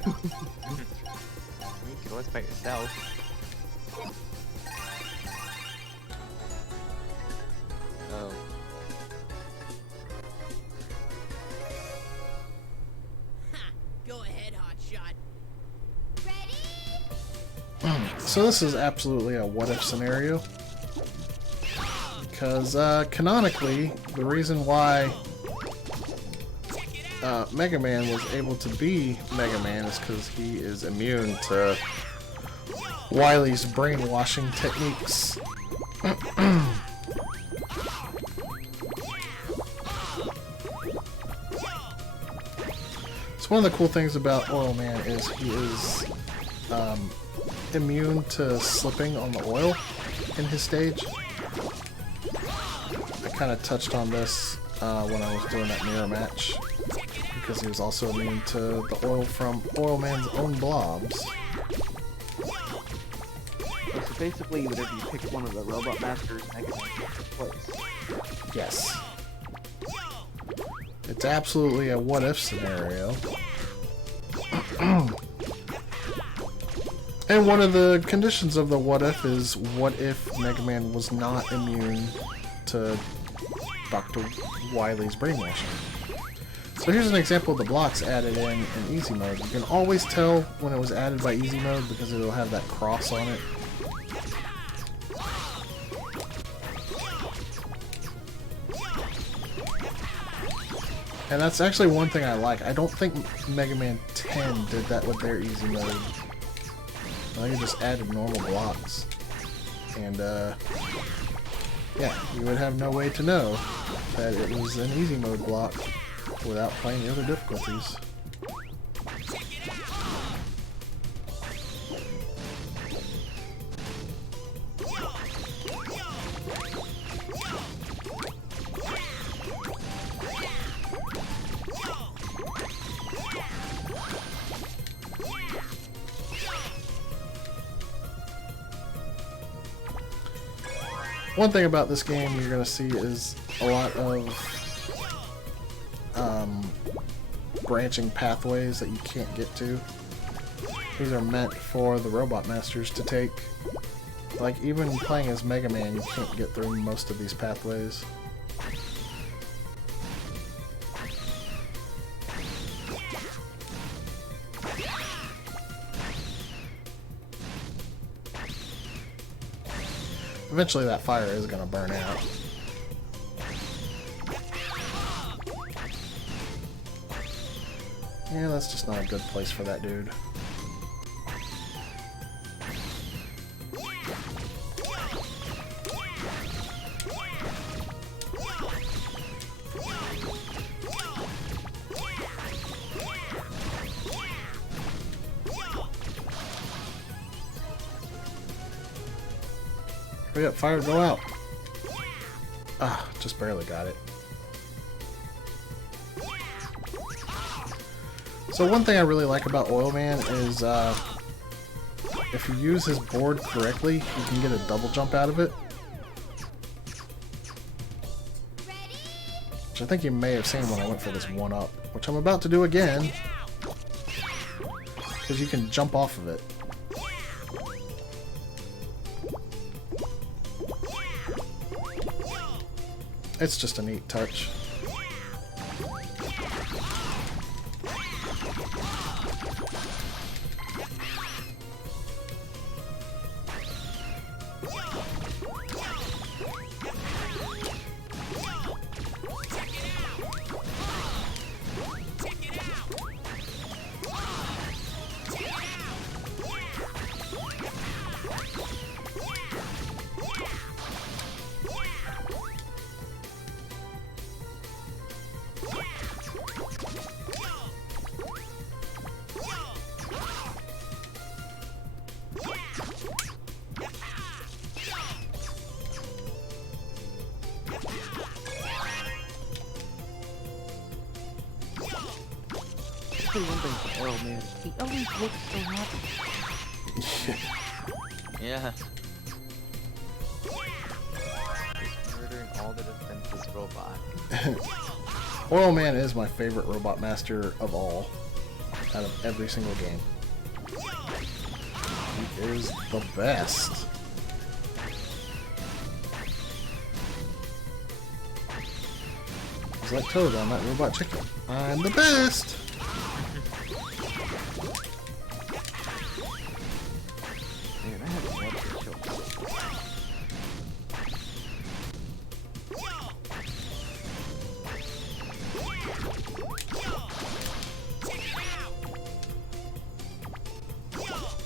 You can always fight yourself. Oh. Ha! Go ahead, Hotshot. Ready? So this is absolutely a what-if scenario. Because canonically, the reason why Mega Man was able to be Mega Man is because he is immune to Wily's brainwashing techniques. So one of the cool things about Oil Man is he is immune to slipping on the oil in his stage. I kind of touched on this when I was doing that mirror match, because he was also immune to the oil from Oil Man's own blobs. So basically, whenever you pick one of the Robot Masters, Mega Man takes place. Yes. It's absolutely a what-if scenario. And one of the conditions of the what-if is, what if Mega Man was not immune to Dr. Wily's brainwashing? So here's an example of the blocks added in easy mode. You can always tell when it was added by easy mode because it'll have that cross on it. And that's actually one thing I like. I don't think Mega Man 10 did that with their easy mode. I think it just added normal blocks. And, yeah, you would have no way to know that it was an easy mode block without playing the other difficulties. One thing about this game you're going to see is a lot of branching pathways that you can't get to. These are meant for the Robot Masters to take. Like, even playing as Mega Man, you can't get through most of these pathways. Eventually that fire is going to burn out. Yeah, that's just not a good place for that dude. Hurry up, fire, go out. Ah, just barely got it. So one thing I really like about Oil Man is if you use his board correctly, you can get a double jump out of it. Which I think you may have seen when I went for this 1-up, which I'm about to do again. Because you can jump off of it. It's just a neat touch. say one thing for Oil Man. He always looks so happy. Yeah. He's murdering all the defenseless robot. Oil Man is my favorite robot master of all, out of every single game. He is the best. He's like Toad on that robot chicken. I'm the best! Man, I haven't watched that show.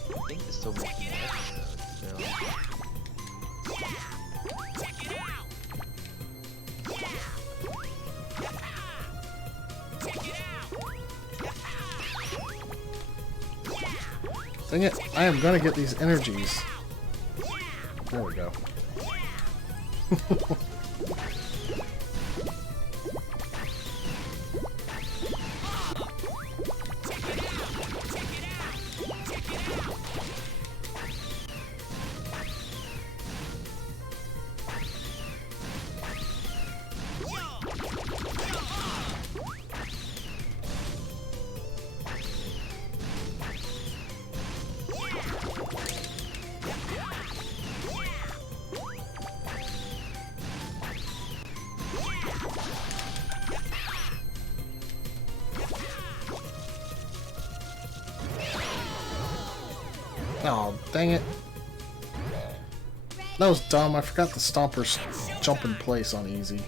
I think there's still making more episodes, so... Dang it, I am gonna get these energies. There we go. Oh, dang it. That was dumb. I forgot the stompers jump in place on easy.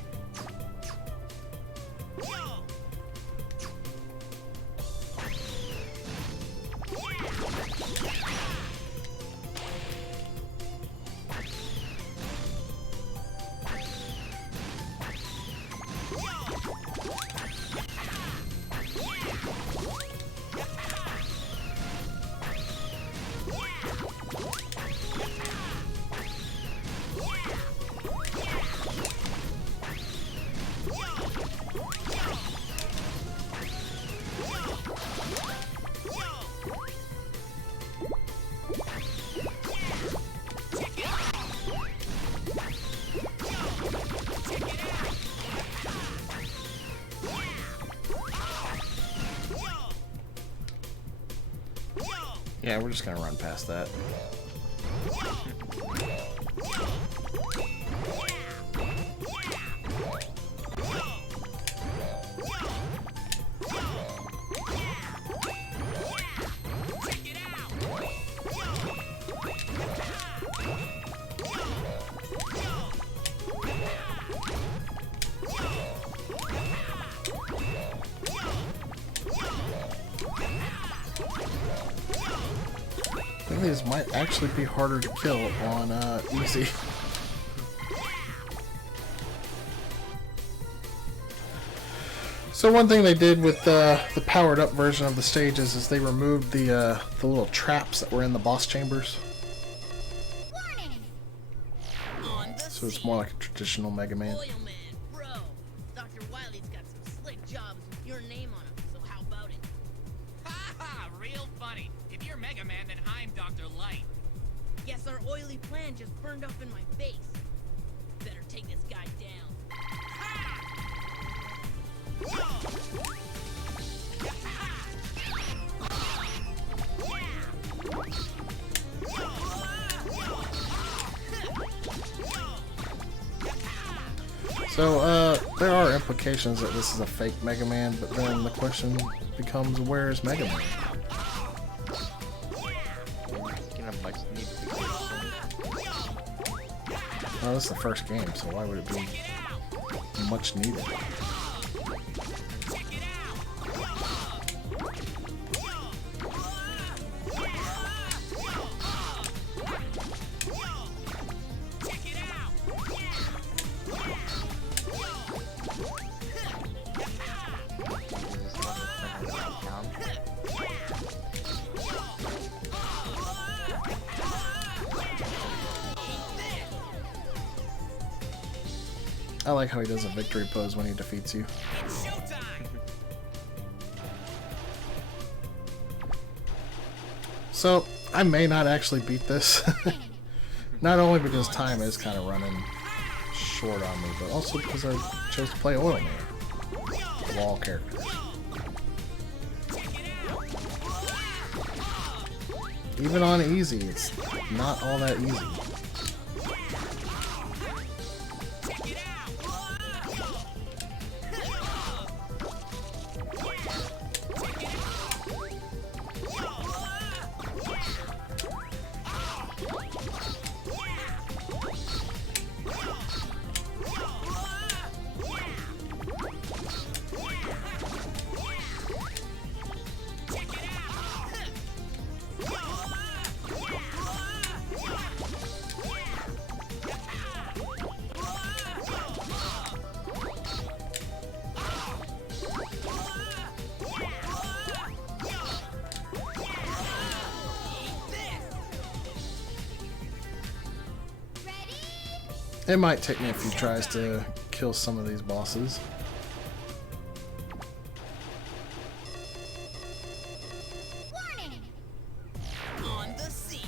Yeah, we're just gonna run past that. I think these might actually be harder to kill on easy. So one thing they did with the powered up version of the stages is they removed the little traps that were in the boss chambers. So it's more like a traditional Mega Man. Oil Man, bro. Dr. Wily's got some slick jobs with your name on them, so how about it? Ha ha! Real funny. If you're Mega Man, then I'm Dr. Light. Guess our oily plan just burned up in my face. Better take this guy down. So, there are implications that this is a fake Mega Man, but then the question becomes, where is Mega Man? Oh, this is the first game, so why would it be much needed? I like how he does a victory pose when he defeats you. It's showtime! So, I may not actually beat this. Not only because time is kind of running short on me, but also because I chose to play Oil Man of all characters. Even on easy, it's not all that easy. It might take me a few tries to kill some of these bosses. Warning! On the scene.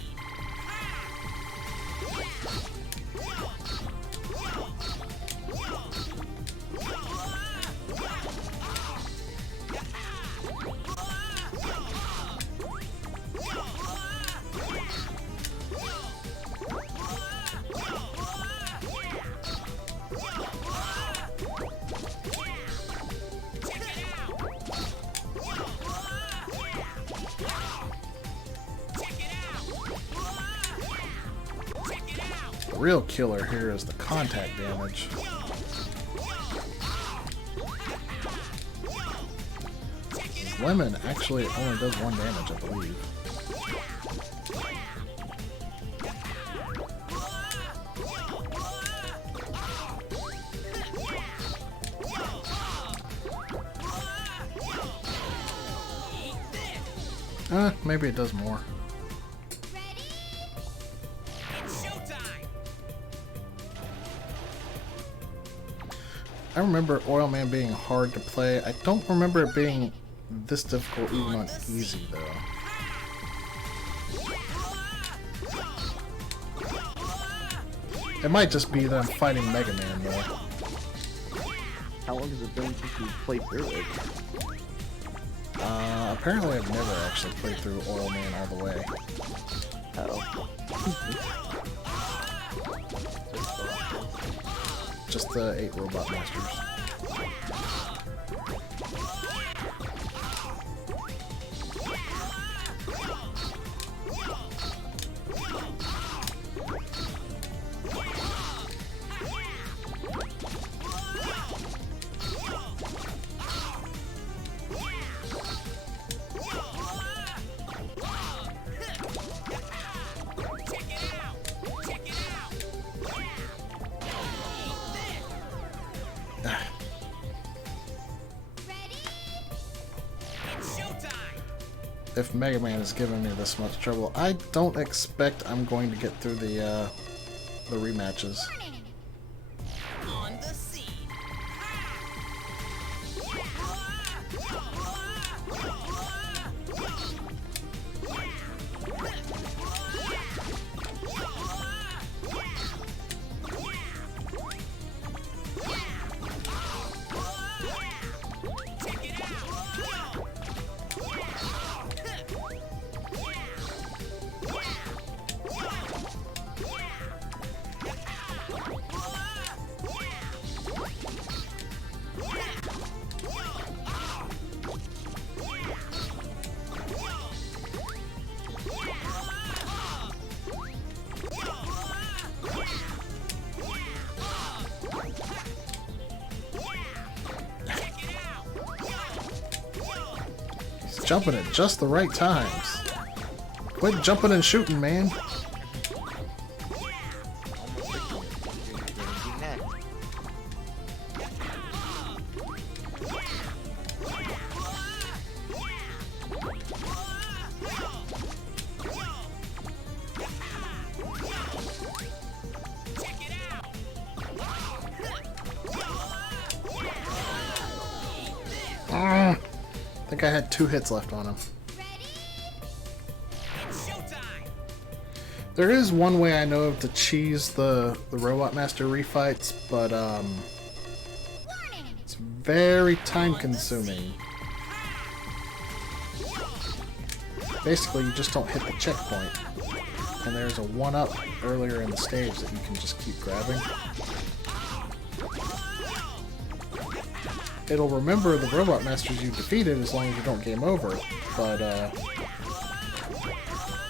The real killer here is the contact damage. Lemon actually only does 1 damage, I believe. Maybe it does more. I remember Oil Man being hard to play. I don't remember it being this difficult even on easy, though. It might just be that I'm fighting Mega Man, though. How long has it been since you played through it? Apparently I've never actually played through Oil Man all the way. Oh. Just the 8 Robot Masters. If Mega Man is giving me this much trouble, I don't expect I'm going to get through the rematches. On the scene. He's jumping at just the right times. Quit jumping and shooting, man. I think I had 2 hits left on him. It's There is one way I know of to cheese the Robot Master refights, but it's very time consuming. Basically, you just don't hit the checkpoint, and there's a 1-up earlier in the stage that you can just keep grabbing. It'll remember the Robot Masters you defeated as long as you don't game over, but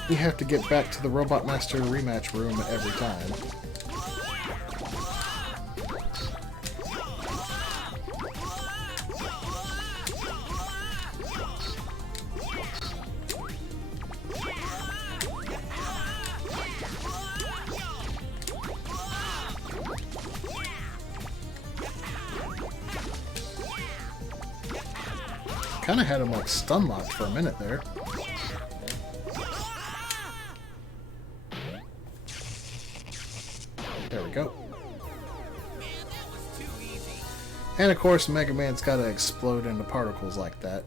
you have to get back to the Robot Master rematch room every time. Kind of had him like stun locked for a minute there. There we go. And of course, Mega Man's got to explode into particles like that.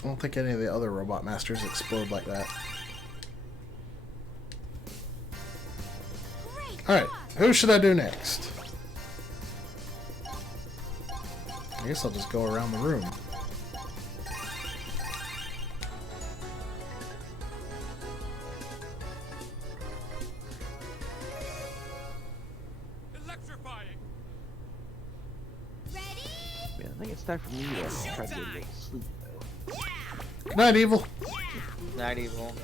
I don't think any of the other Robot Masters explode like that. Alright, who should I do next? I guess I'll just go around the room. Man, I think it's time for me to try to get a little sleep, though. Good night, Evil. Not evil.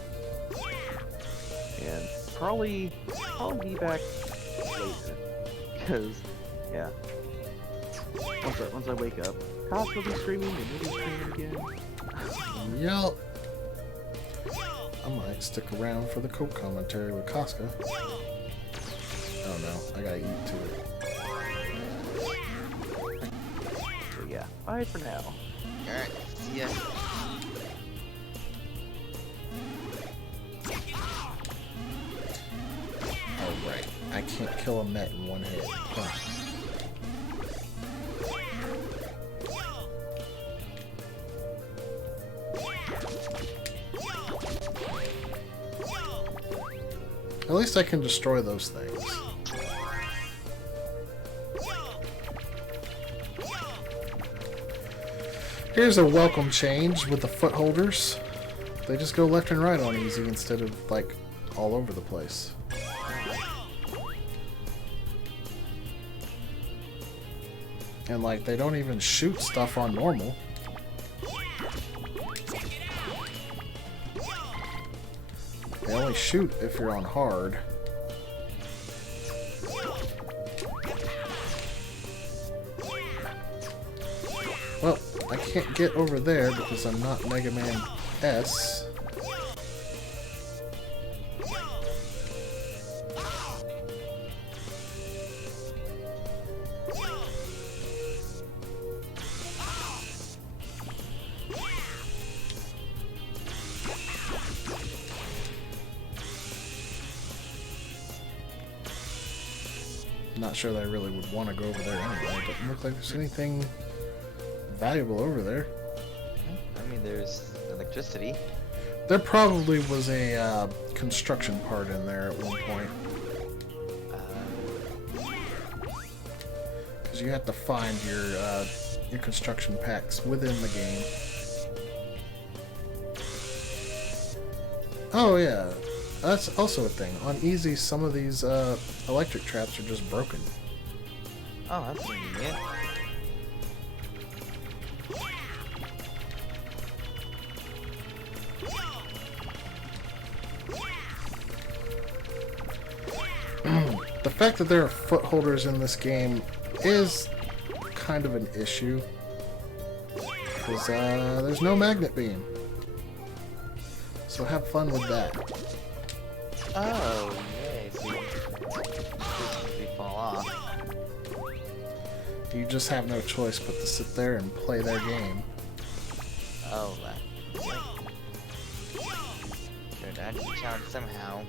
And probably be back later. Because, yeah. Once I wake up, Cops will be screaming and you'll be screaming again. Yup. I might stick around for the Coke commentary with Casca. Oh no, I gotta eat too. So yeah, bye for now. Alright, see ya. Oh right, I can't kill a Met in one hit. Huh. At least I can destroy those things. Here's a welcome change with the foot holders. They just go left and right on easy instead of, like, all over the place. And, like, they don't even shoot stuff on normal. They only shoot if you're on hard. Well, I can't get over there because I'm not Mega Man S. Not sure that I really would want to go over there anyway. Doesn't look like there's anything valuable over there. I mean, there's electricity. There probably was a construction part in there at one point. Because you have to find your construction packs within the game. Oh yeah. That's also a thing. On easy, some of these electric traps are just broken. Oh, that's convenient. The fact that there are foot holders in this game is kind of an issue. Because there's no magnet beam. So have fun with that. Oh, yay, see. Just we fall off. You just have no choice but to sit there and play their game. Oh, that. Good, I had to challenge somehow.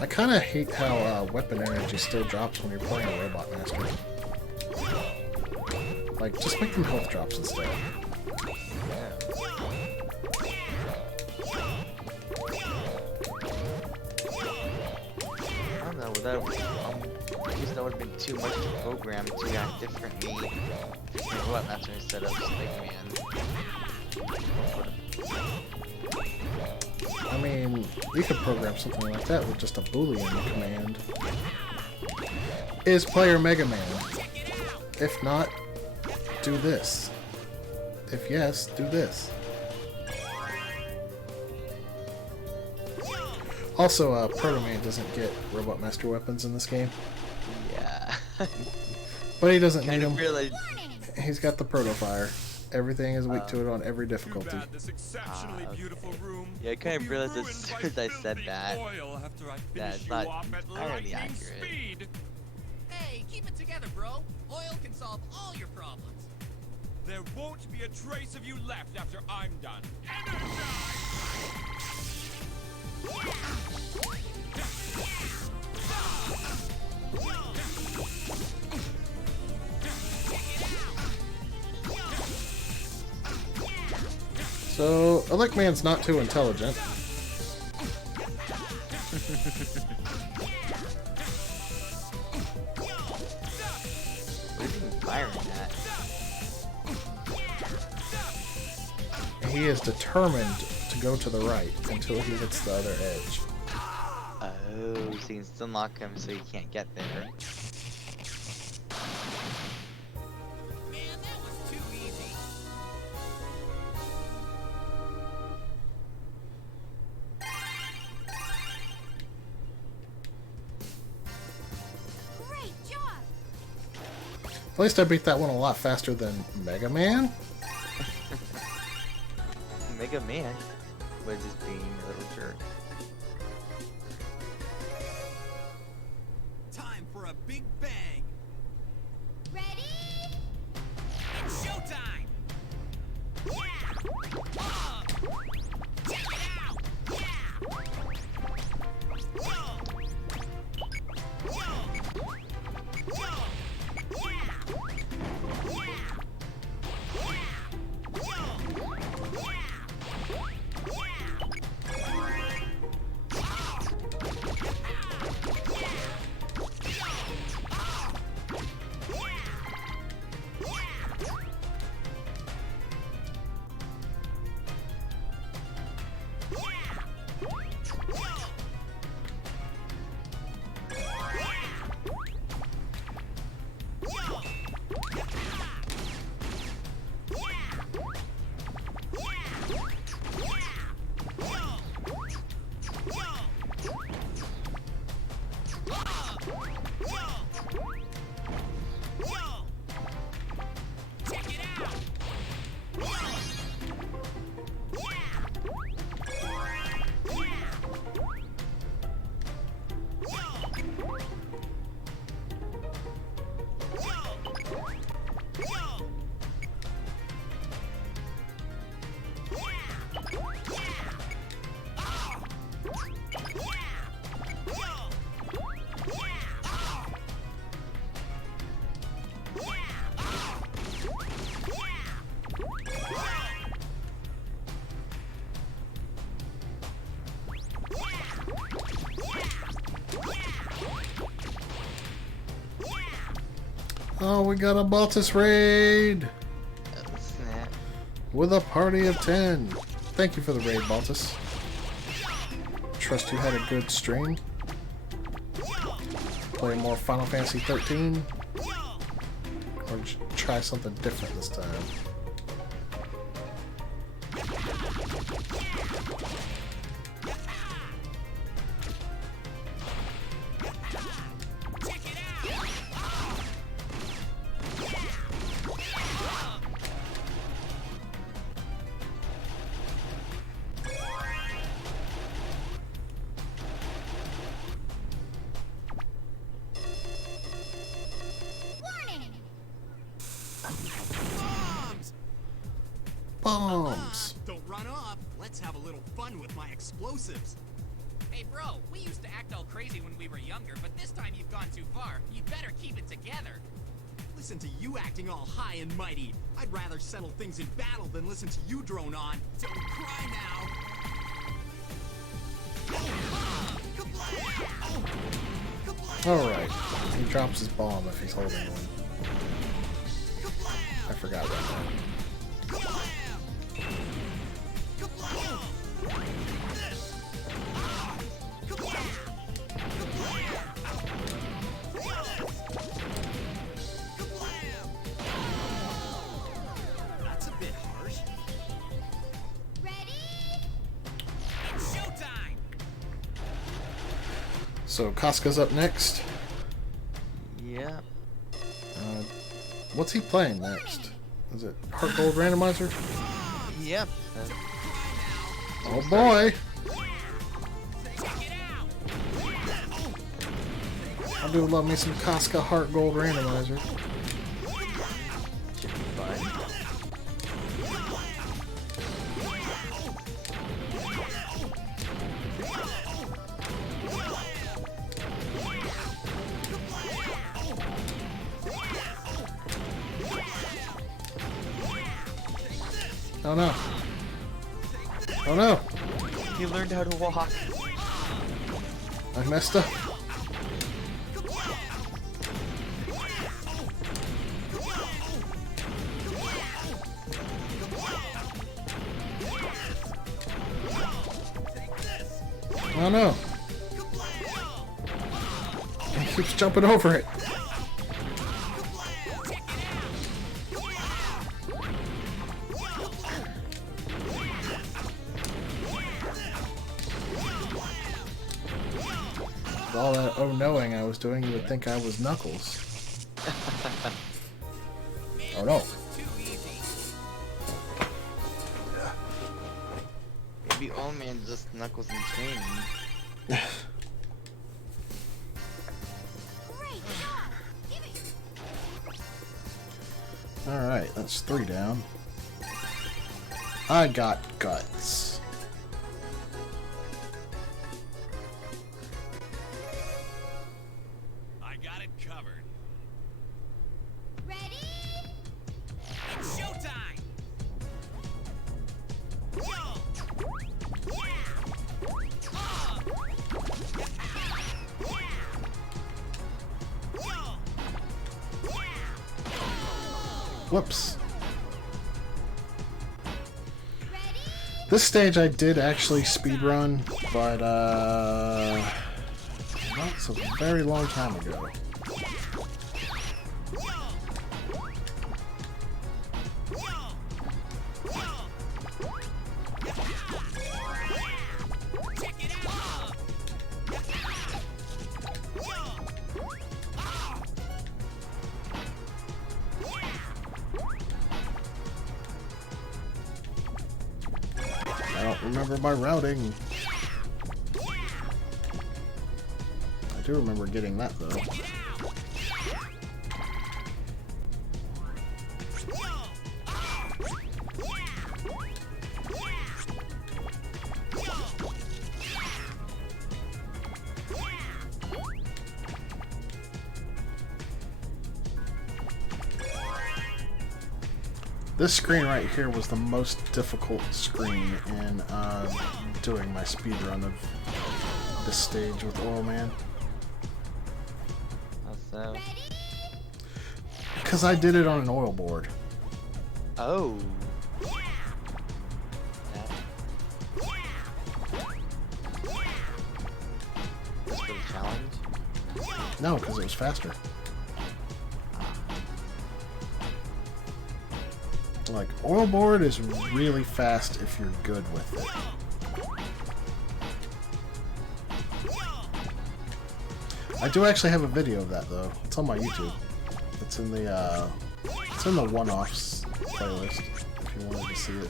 I kind of hate how weapon energy still drops when you're playing a Robot Master. Like, just make them health drops instead. I don't know, that would have been too much to program to act differently. Robot Master instead of Mega Man. I mean, you could program something like that with just a Boolean command. Is player Mega Man? If not, do this. If yes, do this. Also, Proto Man doesn't get Robot Master weapons in this game. Yeah. But he doesn't need Kind them. of realized. He's got the Proto Fire. Everything is weak to it on every difficulty. Yeah, I kind of realized as soon as I said that, that it's not entirely accurate. Hey, keep it together, bro. Oil can solve all your problems. There won't be a trace of you left after I'm done. So, Elect Man's not too intelligent. What is he firing at? He is determined to go to the right until he hits the other edge. Oh, so you can still knock him so he can't get there. Man, that was too easy. Great job! At least I beat that one a lot faster than Mega Man. Mega Man was just being a little jerk. Time for a big bang. Ready? It's showtime. Yeah. Check it out. Yeah. Whoa. Whoa. Whoa. Yeah. Yeah. Oh, we got a Baltus raid! Snap. With a party of 10. Thank you for the raid, Baltus. Trust you had a good stream. Play more Final Fantasy 13. Or try something different this time. Bombs! Don't run off. Let's have a little fun with my explosives. Hey bro, we used to act all crazy when we were younger, but this time you've gone too far. You'd better keep it together. Listen to you acting all high and mighty. I'd rather settle things in battle than listen to you drone on. Don't cry now. Alright. He drops his bomb if he's holding one. I forgot about that. That's a bit harsh. Ready? It's showtime! So Casca's up next. Yeah. What's he playing next? Is it Heart Gold Randomizer? Yep. Oh boy! I do love me some Casca Heart Gold Randomizer. Should be fine. Oh no. Oh no! He learned how to walk. I messed up. Oh no! He keeps jumping over it. With all that oh knowing I was doing, you would think I was Knuckles. Oh no. Maybe Old Man just Knuckles and training. Great job! Give it. Alright, that's 3 down. I got guts. I got it covered. Ready? It's showtime! Whoops. This stage I did actually speedrun, but that's a very long time ago. I don't remember my routing. I do remember getting that though. This screen right here was the most difficult screen in doing my speedrun of this stage with Oil Man. How so? Because I did it on an oil board. Oh. That's for the challenge? No, because it was faster. Like, oil board is really fast if you're good with it. I do actually have a video of that though. It's on my YouTube. It's in the one-offs playlist if you wanted to see it.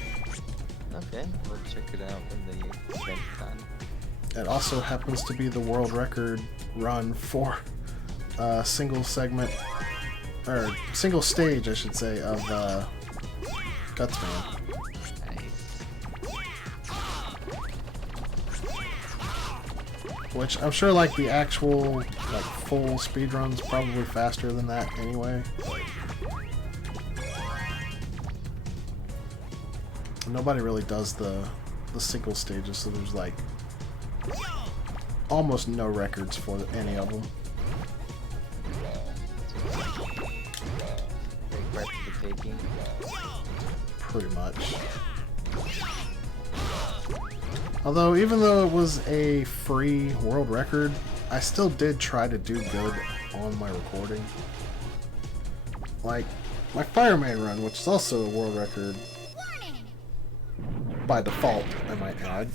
Okay, we'll check it out when the event's done. It also happens to be the world record run for single segment or single stage, I should say, of Gutsman. Nice. Which I'm sure like the actual like full speedrun's probably faster than that anyway. Nobody really does the single stages, so there's like almost no records for any of them. Big right for the taking. Pretty much. Although, even though it was a free world record, I still did try to do good on my recording. Like, my Fireman run, which is also a world record, by default, I might add,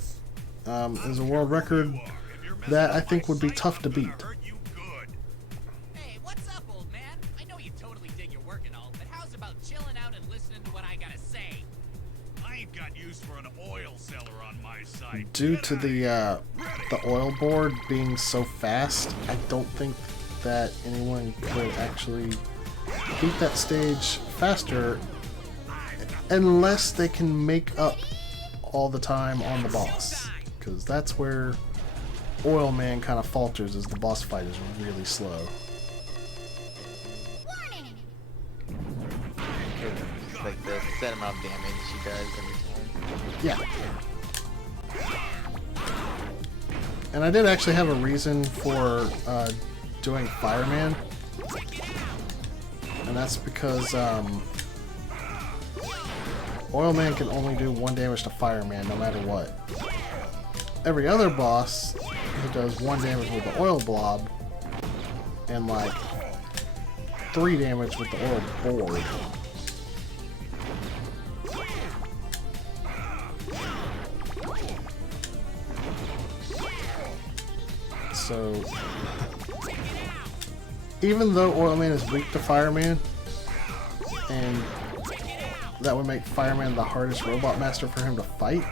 is a world record that I think would be tough to beat. Hey, what's up, old man? I know you totally dig your work and all, but how's about chilling out and listening to what I gotta say? I ain't got use for an oil seller on my site. Due to the oil board being so fast, I don't think that anyone could actually beat that stage faster unless they can make up all the time on the boss, because that's where Oil Man kind of falters, as the boss fight is really slow. It's like the set amount of damage she does every time. Yeah. And I did actually have a reason for doing Fireman, and that's because Oil Man can only do 1 damage to Fireman no matter what. Every other boss, he does 1 damage with the oil blob and like 3 damage with the oil board. So even though Oil Man is weak to Fireman, and that would make Fireman the hardest Robot Master for him to fight,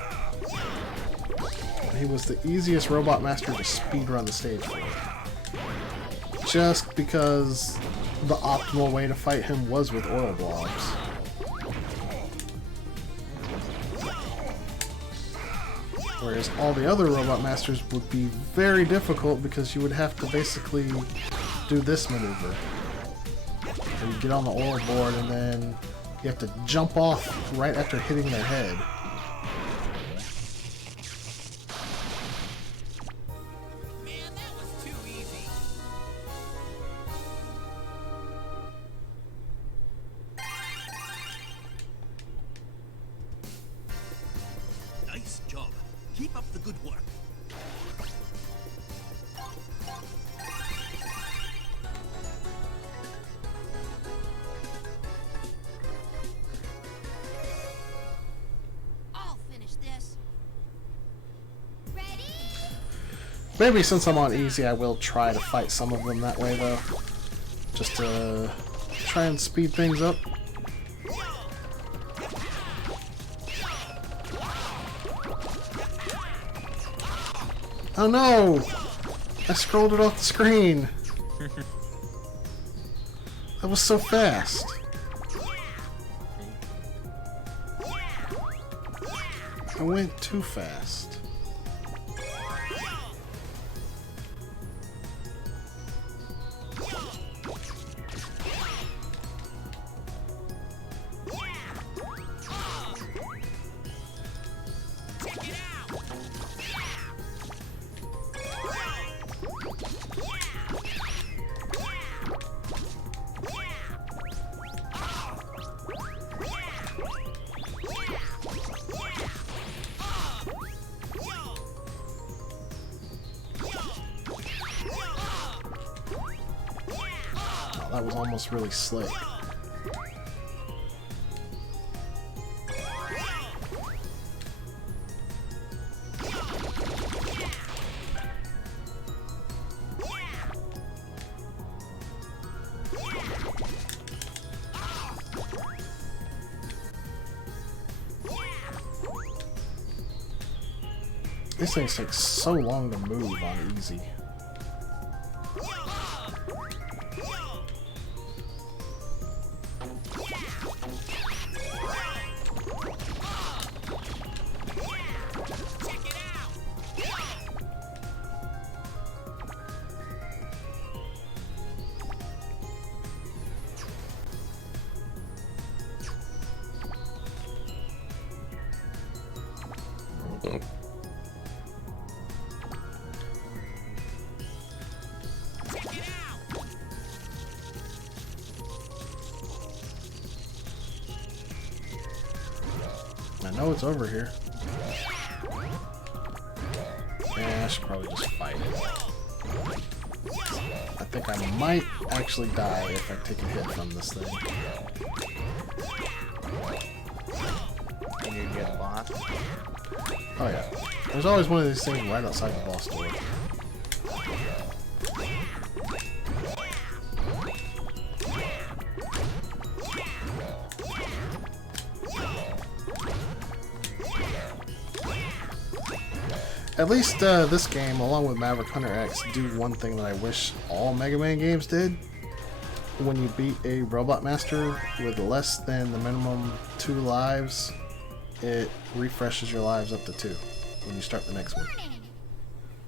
he was the easiest Robot Master to speedrun the stage for. Just because the optimal way to fight him was with oil blobs. Whereas all the other Robot Masters would be very difficult because you would have to basically do this maneuver. Where you get on the oil board and then you have to jump off right after hitting their head. Man, that was too easy. Nice job. Keep up the good work. I'll finish this. Ready? Maybe since I'm on easy, I will try to fight some of them that way, though. Just to try and speed things up. Oh no! I scrolled it off the screen! That was so fast! I went too fast. That was almost really slick. These things take so long to move on easy. know it's over here. Yeah, I should probably just fight it. I think I might actually die if I take a hit from this thing. And you're near the boss. Oh yeah. There's always one of these things right outside the boss door. At least this game, along with Maverick Hunter X, do one thing that I wish all Mega Man games did. When you beat a Robot Master with less than the minimum 2 lives, it refreshes your lives up to 2 when you start the next one.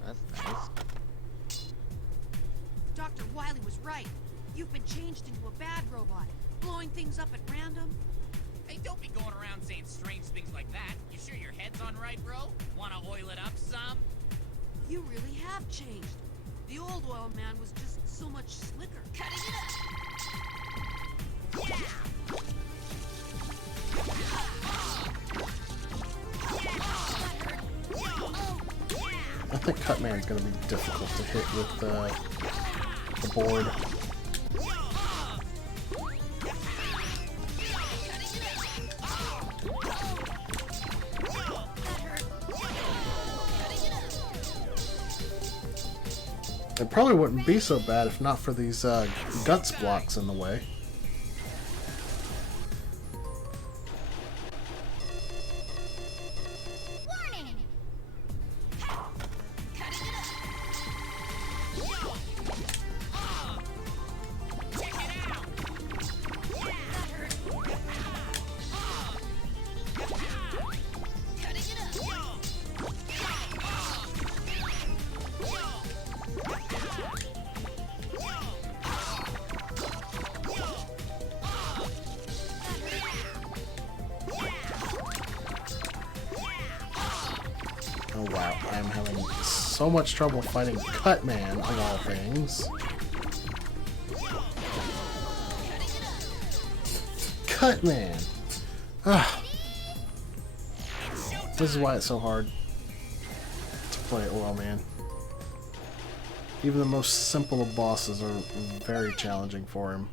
That's nice. Dr. Wily was right. You've been changed into a bad robot, blowing things up at random. Hey, don't be going around saying strange things like that. You sure your head's on right, bro? Wanna oil it up some? You really have changed. The old oil man was just so much slicker. Cutting it up. I think Cutman's going to be difficult to hit with the board. It probably wouldn't be so bad if not for these guts blocks in the way. Oh wow, I'm having so much trouble fighting Cutman of all things. Cutman! Ah. This is why it's so hard to play Oil Man. Even the most simple of bosses are very challenging for him.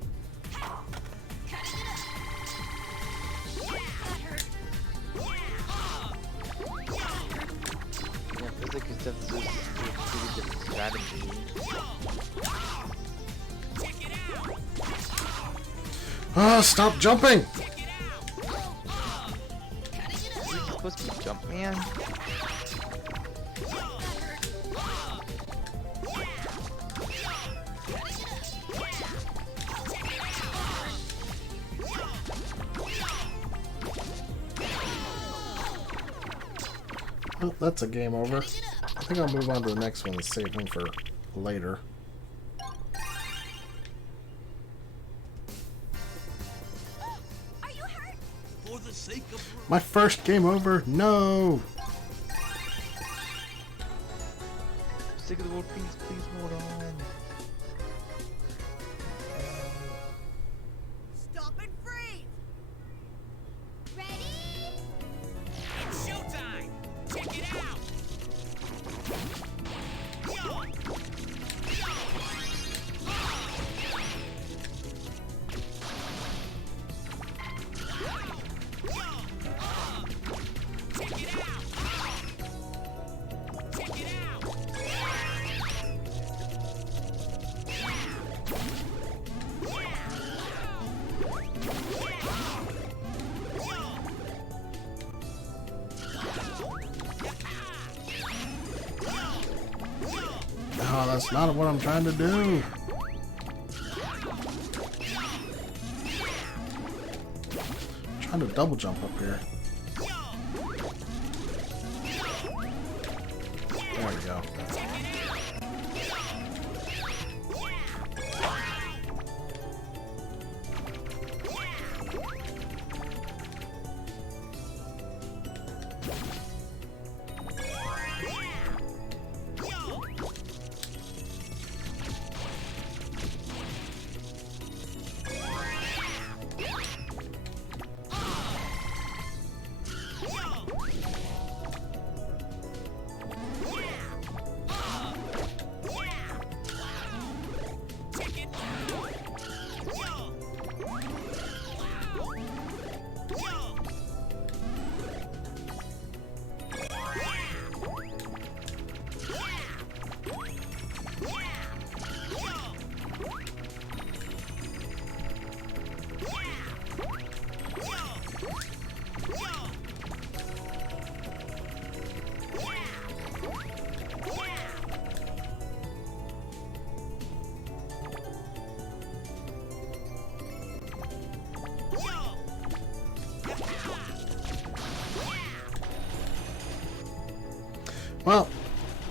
Ah, stop jumping! You're supposed to be jump man. Well, that's a game over. I think I'll move on to the next one and save him for later. My first game over? No! Sick of the world, please hold on. Stop and freeze! Ready? It's showtime! Check it out! Oh, that's not what I'm trying to do. I'm trying to double jump up here. There we go.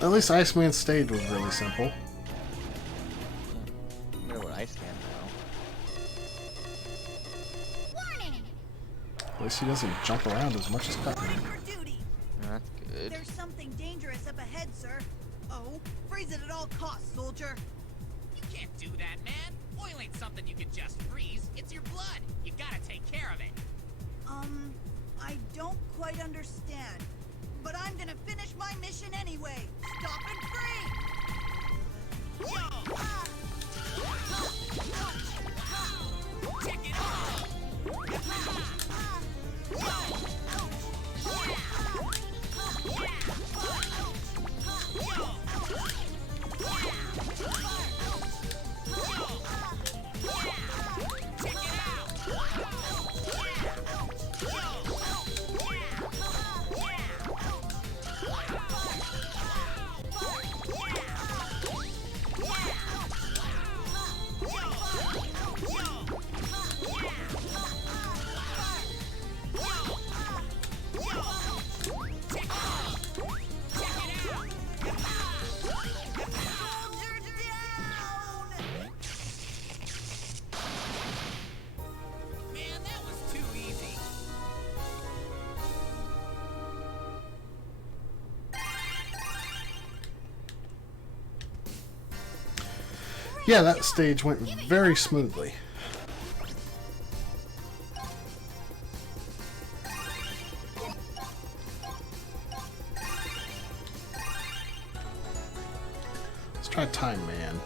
At least Iceman's stage was really simple. I wonder what Ice can Warning! At least he doesn't jump around as much as Cutman. For duty. now. That's good. There's something dangerous up ahead, sir. Oh, freeze it at all costs, soldier. You can't do that, man. Oil ain't something you can just freeze. It's your blood. You gotta take care of it. I don't quite understand. But I'm gonna finish my mission anyway. Stop and free! Check it out. Man, that was too easy. Yeah, that stage went very smoothly. Let's try Time Man.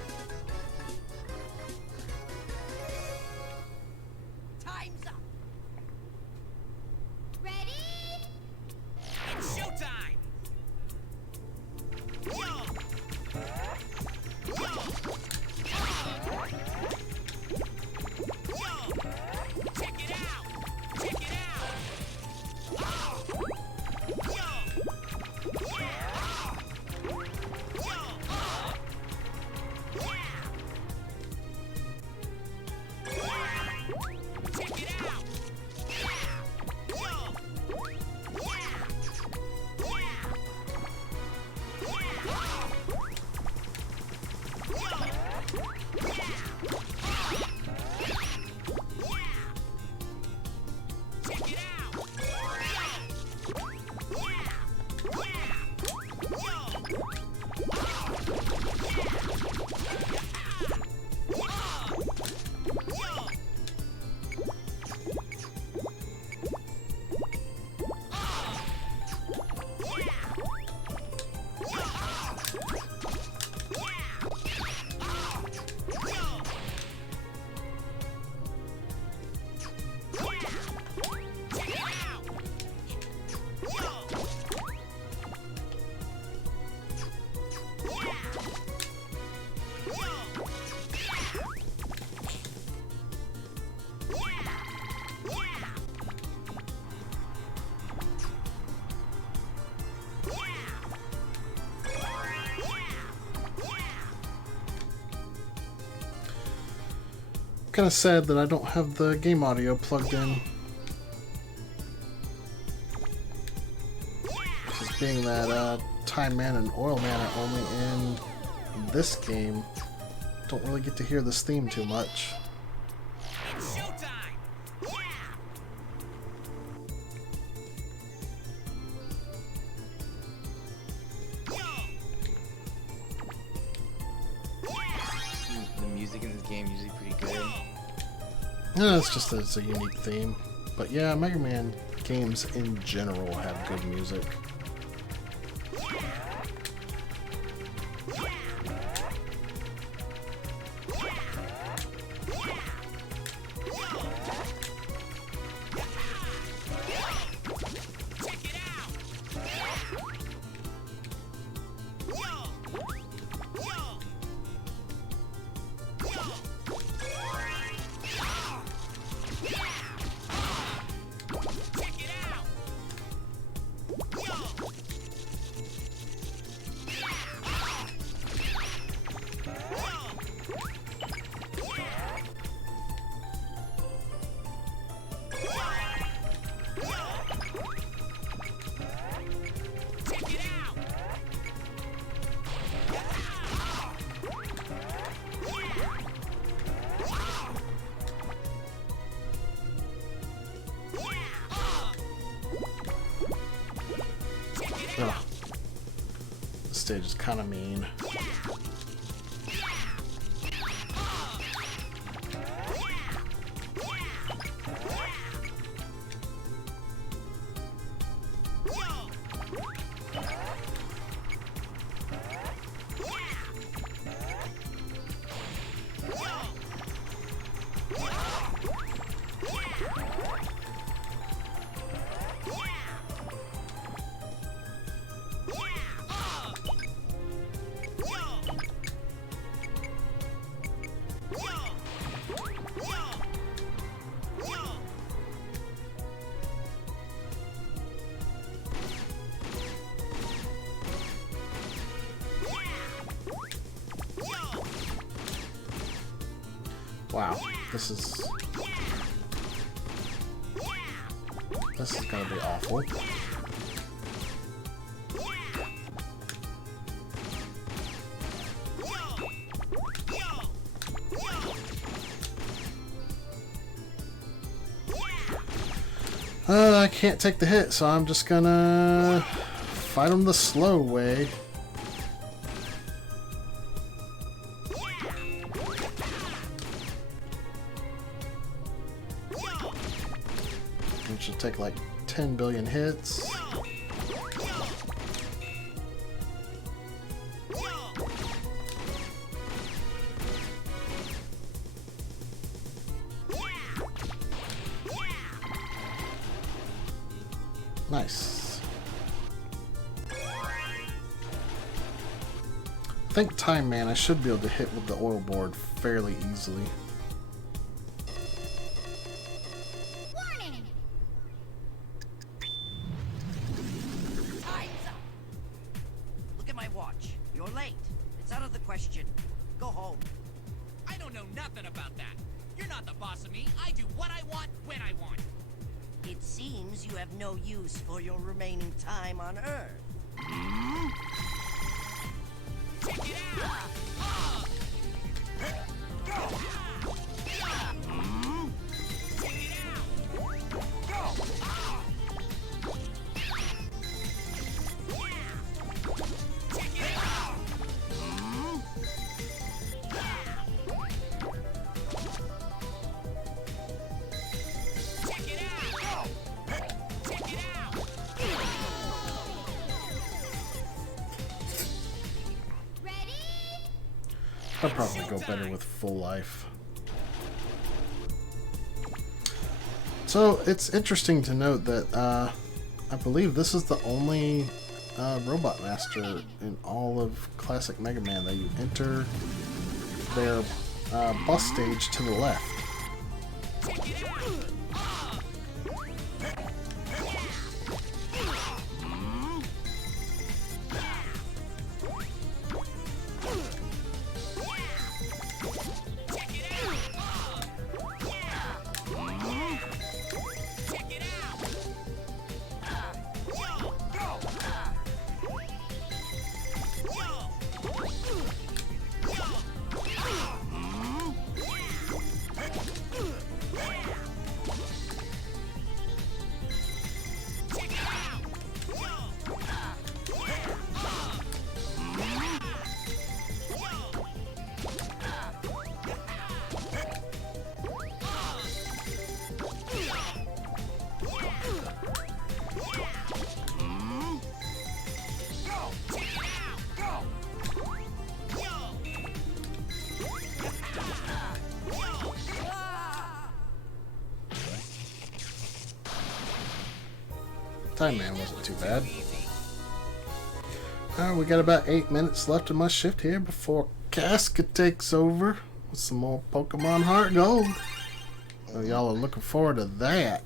Time's up! Ready? It's showtime. Check it out. Check it out. Check it out. Check it out. Kind of sad that I don't have the game audio plugged in. Because being that Time Man and Oil Man are only in this game, don't really get to hear this theme too much. It's showtime. The music in this game is usually pretty good. No, it's just that it's a unique theme. But yeah, Mega Man games in general have good music. Check it out. Check it out. stage is kind of mean. Wow, this is gonna be awful. I can't take the hit, so I'm just gonna fight him the slow way. Which will take like 10 billion hits. Nice. I think Time Man, I should be able to hit with the oil board fairly easily. Warning! Time's up. Look at my watch. You're late. It's out of the question. Go home. I don't know nothing about that. You're not the boss of me. I do what I want, when I want. It seems you have no use for your remaining time on Earth. Check it out! Check it out! Check it out! Check it out! Check it out! Ready? I'll probably go better with full life. So it's interesting to note that I believe this is the only Robot Master in all of classic Mega Man that you enter their boss stage to the left. Time Man wasn't too bad. We got about 8 minutes left of my shift here before Casca takes over with some more Pokemon Heart Gold. So y'all are looking forward to that.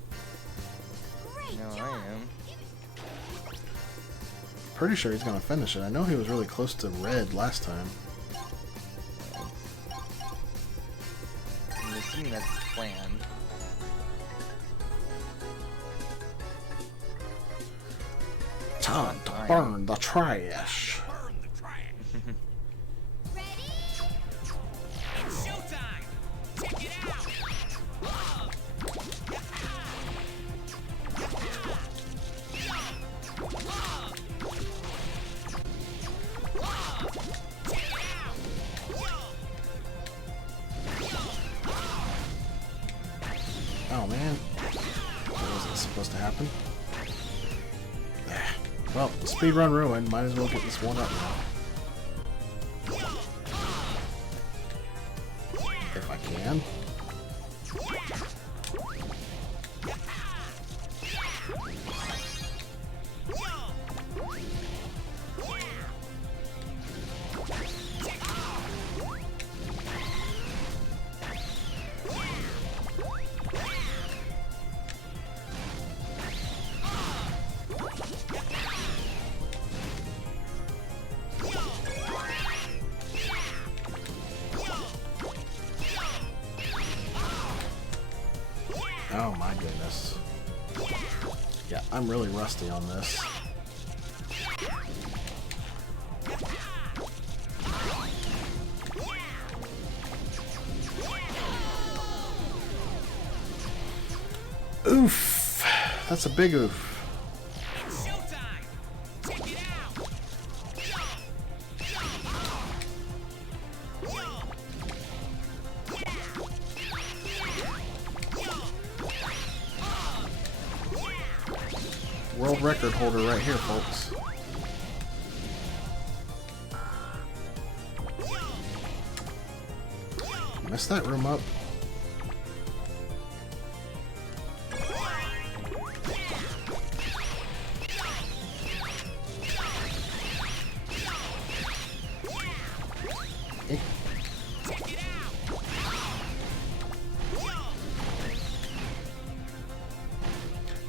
No, I am. Pretty sure he's gonna finish it. I know he was really close to red last time. I'm assuming that's the plan. Time to burn the trash. Burn the trash. It's showtime. Check it out. Oh man. That wasn't supposed to happen. Well, speedrun ruined. Might as well get this one up now. If I can. Oh my goodness. Yeah, I'm really rusty on this. Oof! That's a big oof. It's showtime! Check it out! World record holder right here, folks. Mess that room up.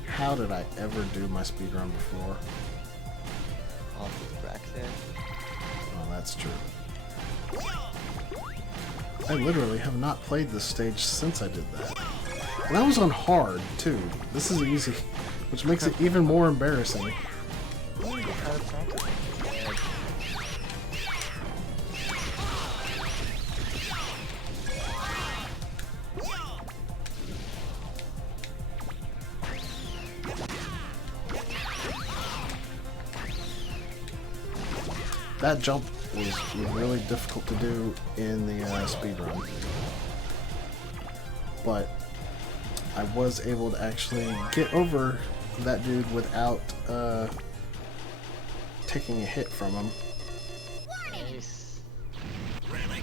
How did I ever do my speedrun before? Off with practice. Well, that's true. I literally have not played this stage since I did that. And that was on hard, too. This is easy, which makes it even more embarrassing. That jump was really difficult to do in the speedrun, but I was able to actually get over that dude without taking a hit from him. Nice. Really?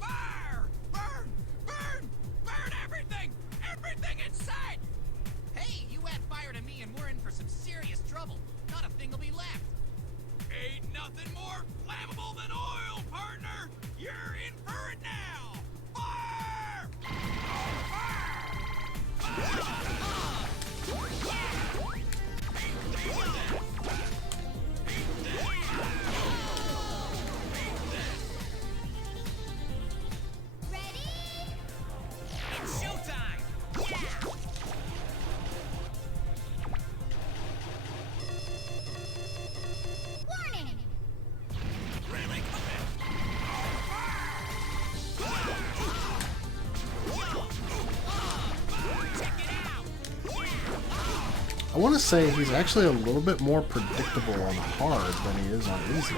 Fire! Burn! Burn! Burn everything! Everything inside! Hey, you add fire to me and we're in for some serious trouble. Not a thing will be left. Ain't nothing more flammable than oil, partner! You're in for it now! Fire! Ready? It's showtime! Warning! Really? Check it out! I want to say he's actually a little bit more predictable on hard than he is on easy.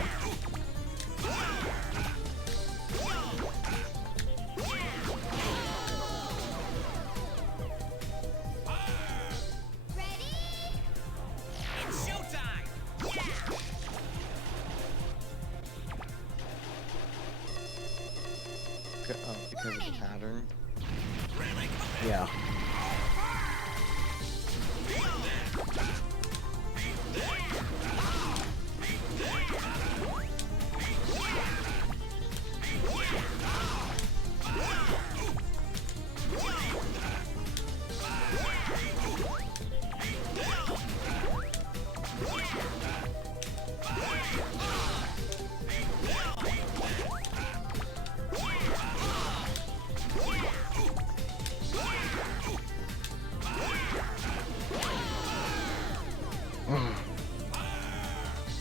Ready? It's showtime! Because of the pattern. Yeah.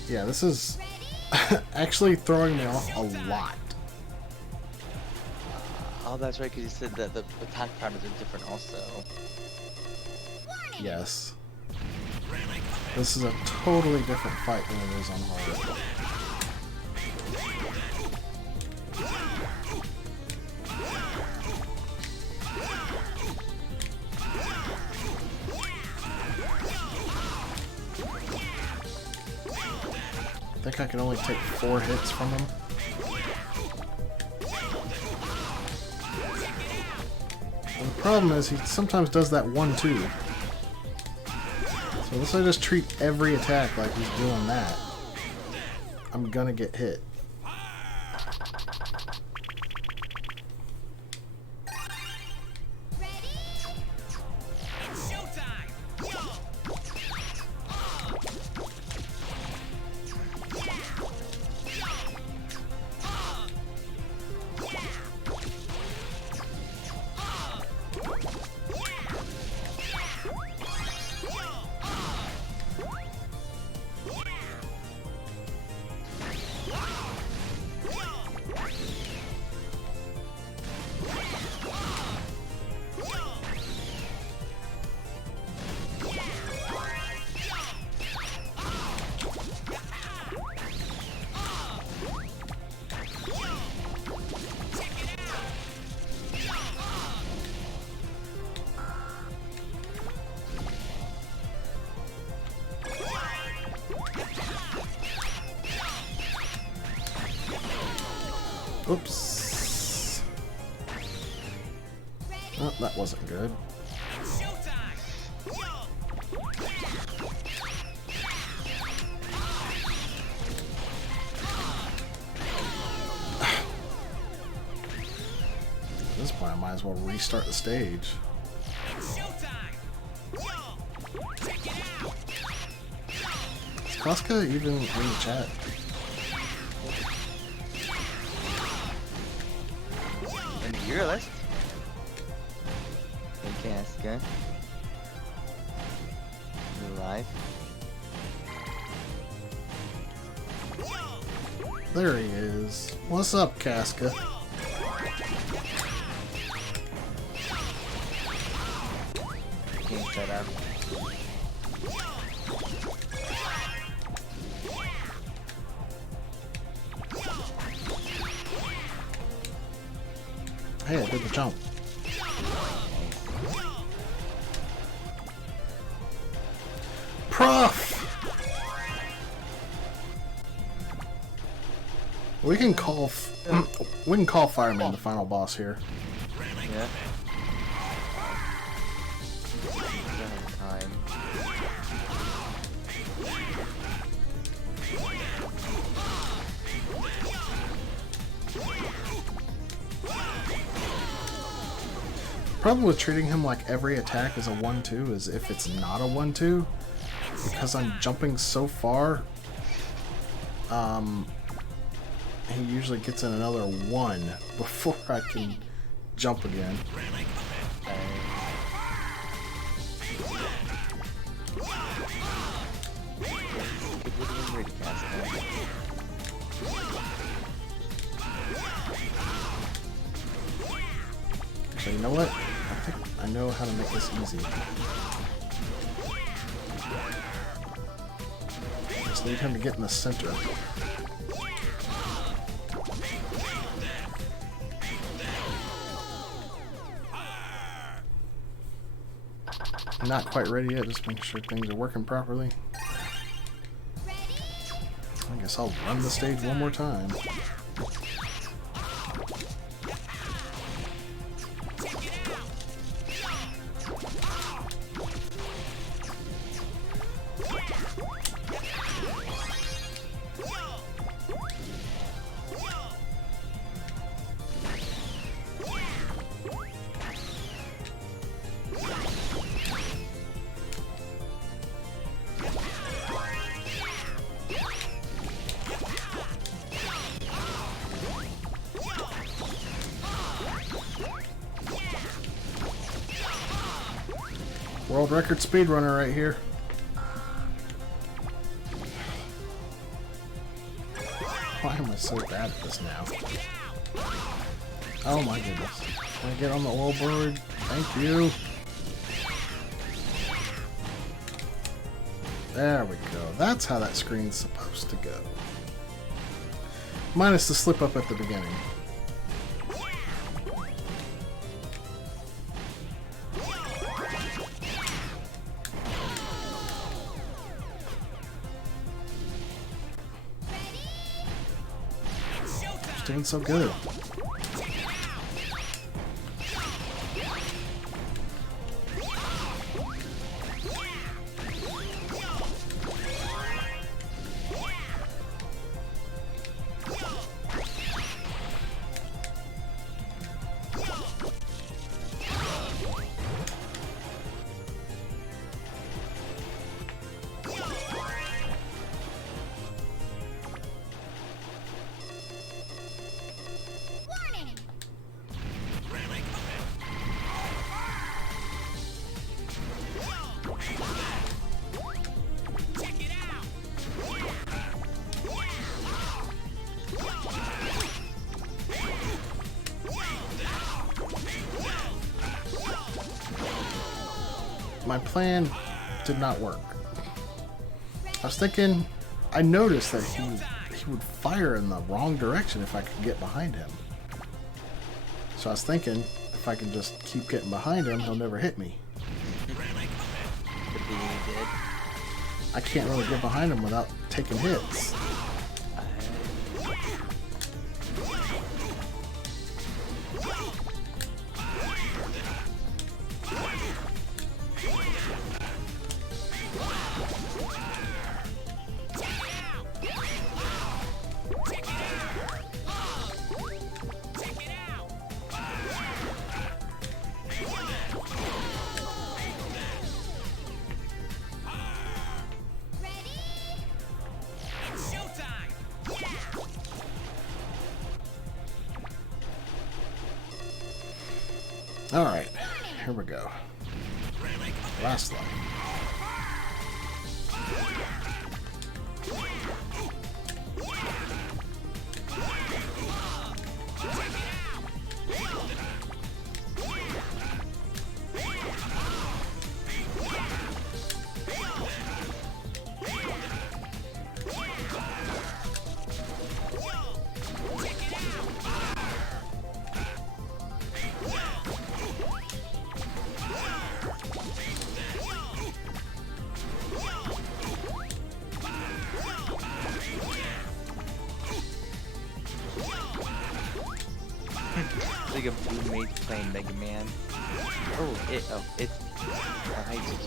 Yeah, this is actually throwing me off a lot. Oh, that's right, because you said that the attack patterns are different also. Yes. This is a totally different fight than it is on hard. think I can only take 4 hits from him. And the problem is he sometimes does that 1-2. So unless I just treat every attack like he's doing that, I'm gonna get hit. Oops. Oh, that wasn't good. At this point, I might as well restart the stage. Is Koska even in the chat? Your list. Okay, that's good. You're alive. There he is. What's up, Casca? Game set up. Hey, I did the jump. Prof! We can call Fireman the final boss here. Yeah. Time. Problem with treating him like every attack is a 1-2 is if it's not a 1-2, because I'm jumping so far, he usually gets in another 1 before I can jump again. So you know what? I think I know how to make this easy. Just need him to get in the center. Not quite ready yet, just making sure things are working properly. I guess I'll run the stage one more time. World record speedrunner right here. Why am I so bad at this now? Oh my goodness. Can I get on the oil board? Thank you. There we go. That's how that screen's supposed to go. Minus the slip up at the beginning. doing so good. My plan did not work. I was thinking, I noticed that he would fire in the wrong direction if I could get behind him. So I was thinking, if I can just keep getting behind him, he'll never hit me. I can't really get behind him without taking hits. Alright, here we go. Last line. Like a blue mate playing Mega Man. Oh, it's I hate it,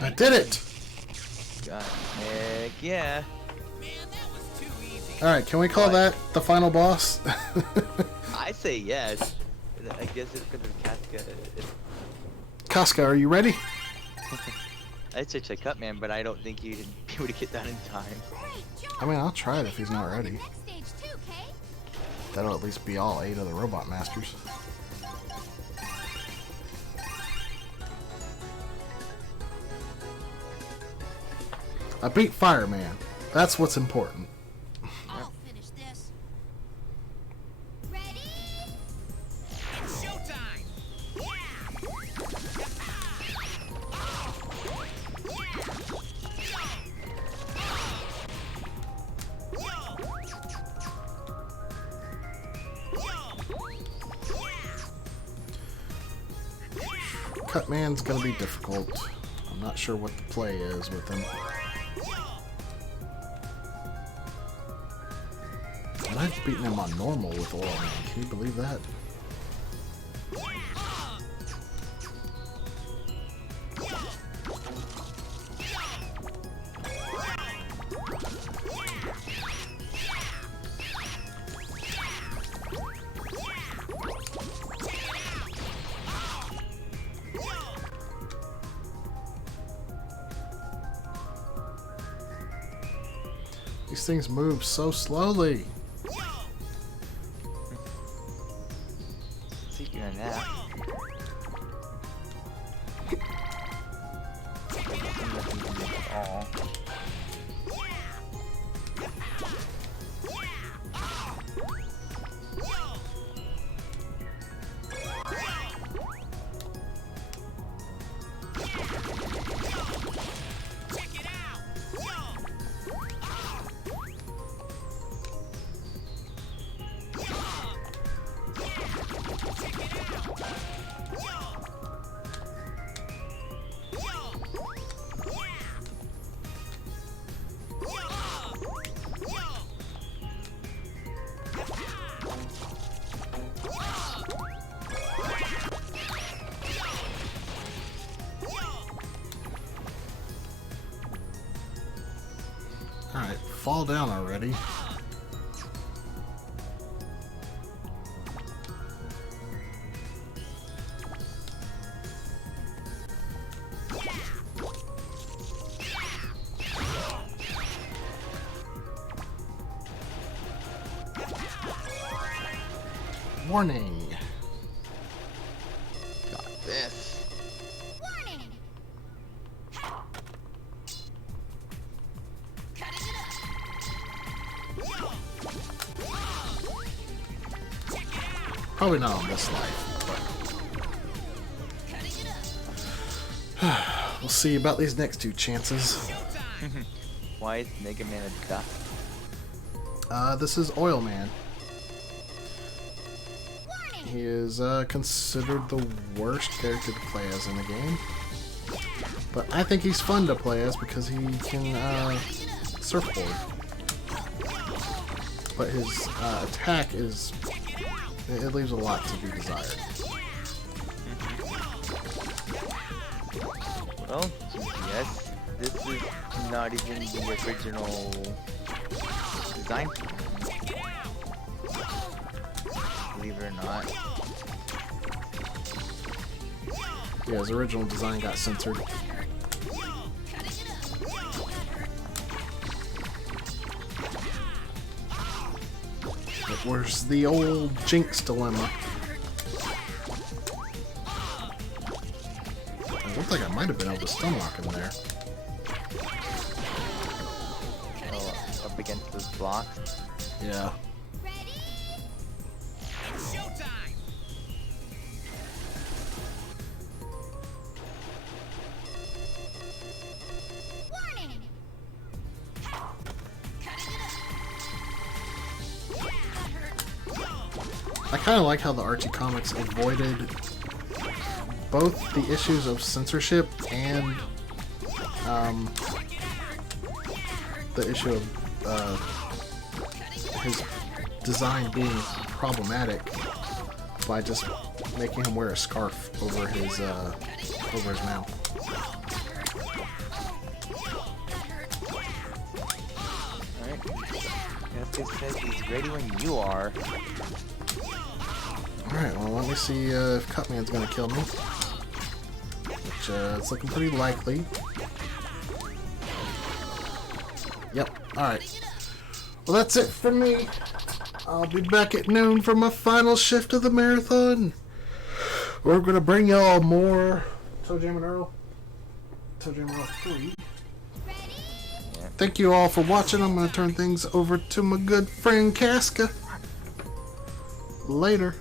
I did it! God, heck yeah. Alright, can we call that the final boss? I say yes. I guess it's because of Casca. Casca, are you ready? I'd say check Cutman, but I don't think you'd be able to get that in time. I mean, I'll try it if he's not ready. That'll at least be all 8 of the Robot Masters. I beat Fireman. That's what's important. I'll finish this. Ready? It's showtime! Cutman's gonna be difficult. I'm not sure what the play is with him. And I've beaten him on normal with Oil Man. Can you believe that? These things move so slowly. See you doing that. fall down already. Warning. Got this. Warning! Probably not on this life, but we'll see about these next two chances. Why is Mega Man a duck? This is Oil Man. He is considered the worst character to play as in the game. But I think he's fun to play as because he can surfboard. But his attack is... it leaves a lot to be desired. Well, yes, this is not even the original design. Believe it or not. Yeah, his original design got censored. But where's the old Jinx dilemma? It looks like I might have been able to stun lock him there. Oh, up against those blocks. Yeah. I kind of like how the Archie comics avoided both the issues of censorship and the issue of his design being problematic by just making him wear a scarf over his mouth. Alright. Guess says he's ready when you are. Alright, well let me see if Cutman's gonna kill me. Which it's looking pretty likely. Yep, alright. Well that's it for me. I'll be back at noon for my final shift of the marathon. We're gonna bring y'all more Toe Jam and Earl. Toe Jam and Earl 3. Thank you all for watching. I'm gonna turn things over to my good friend Casca. Later.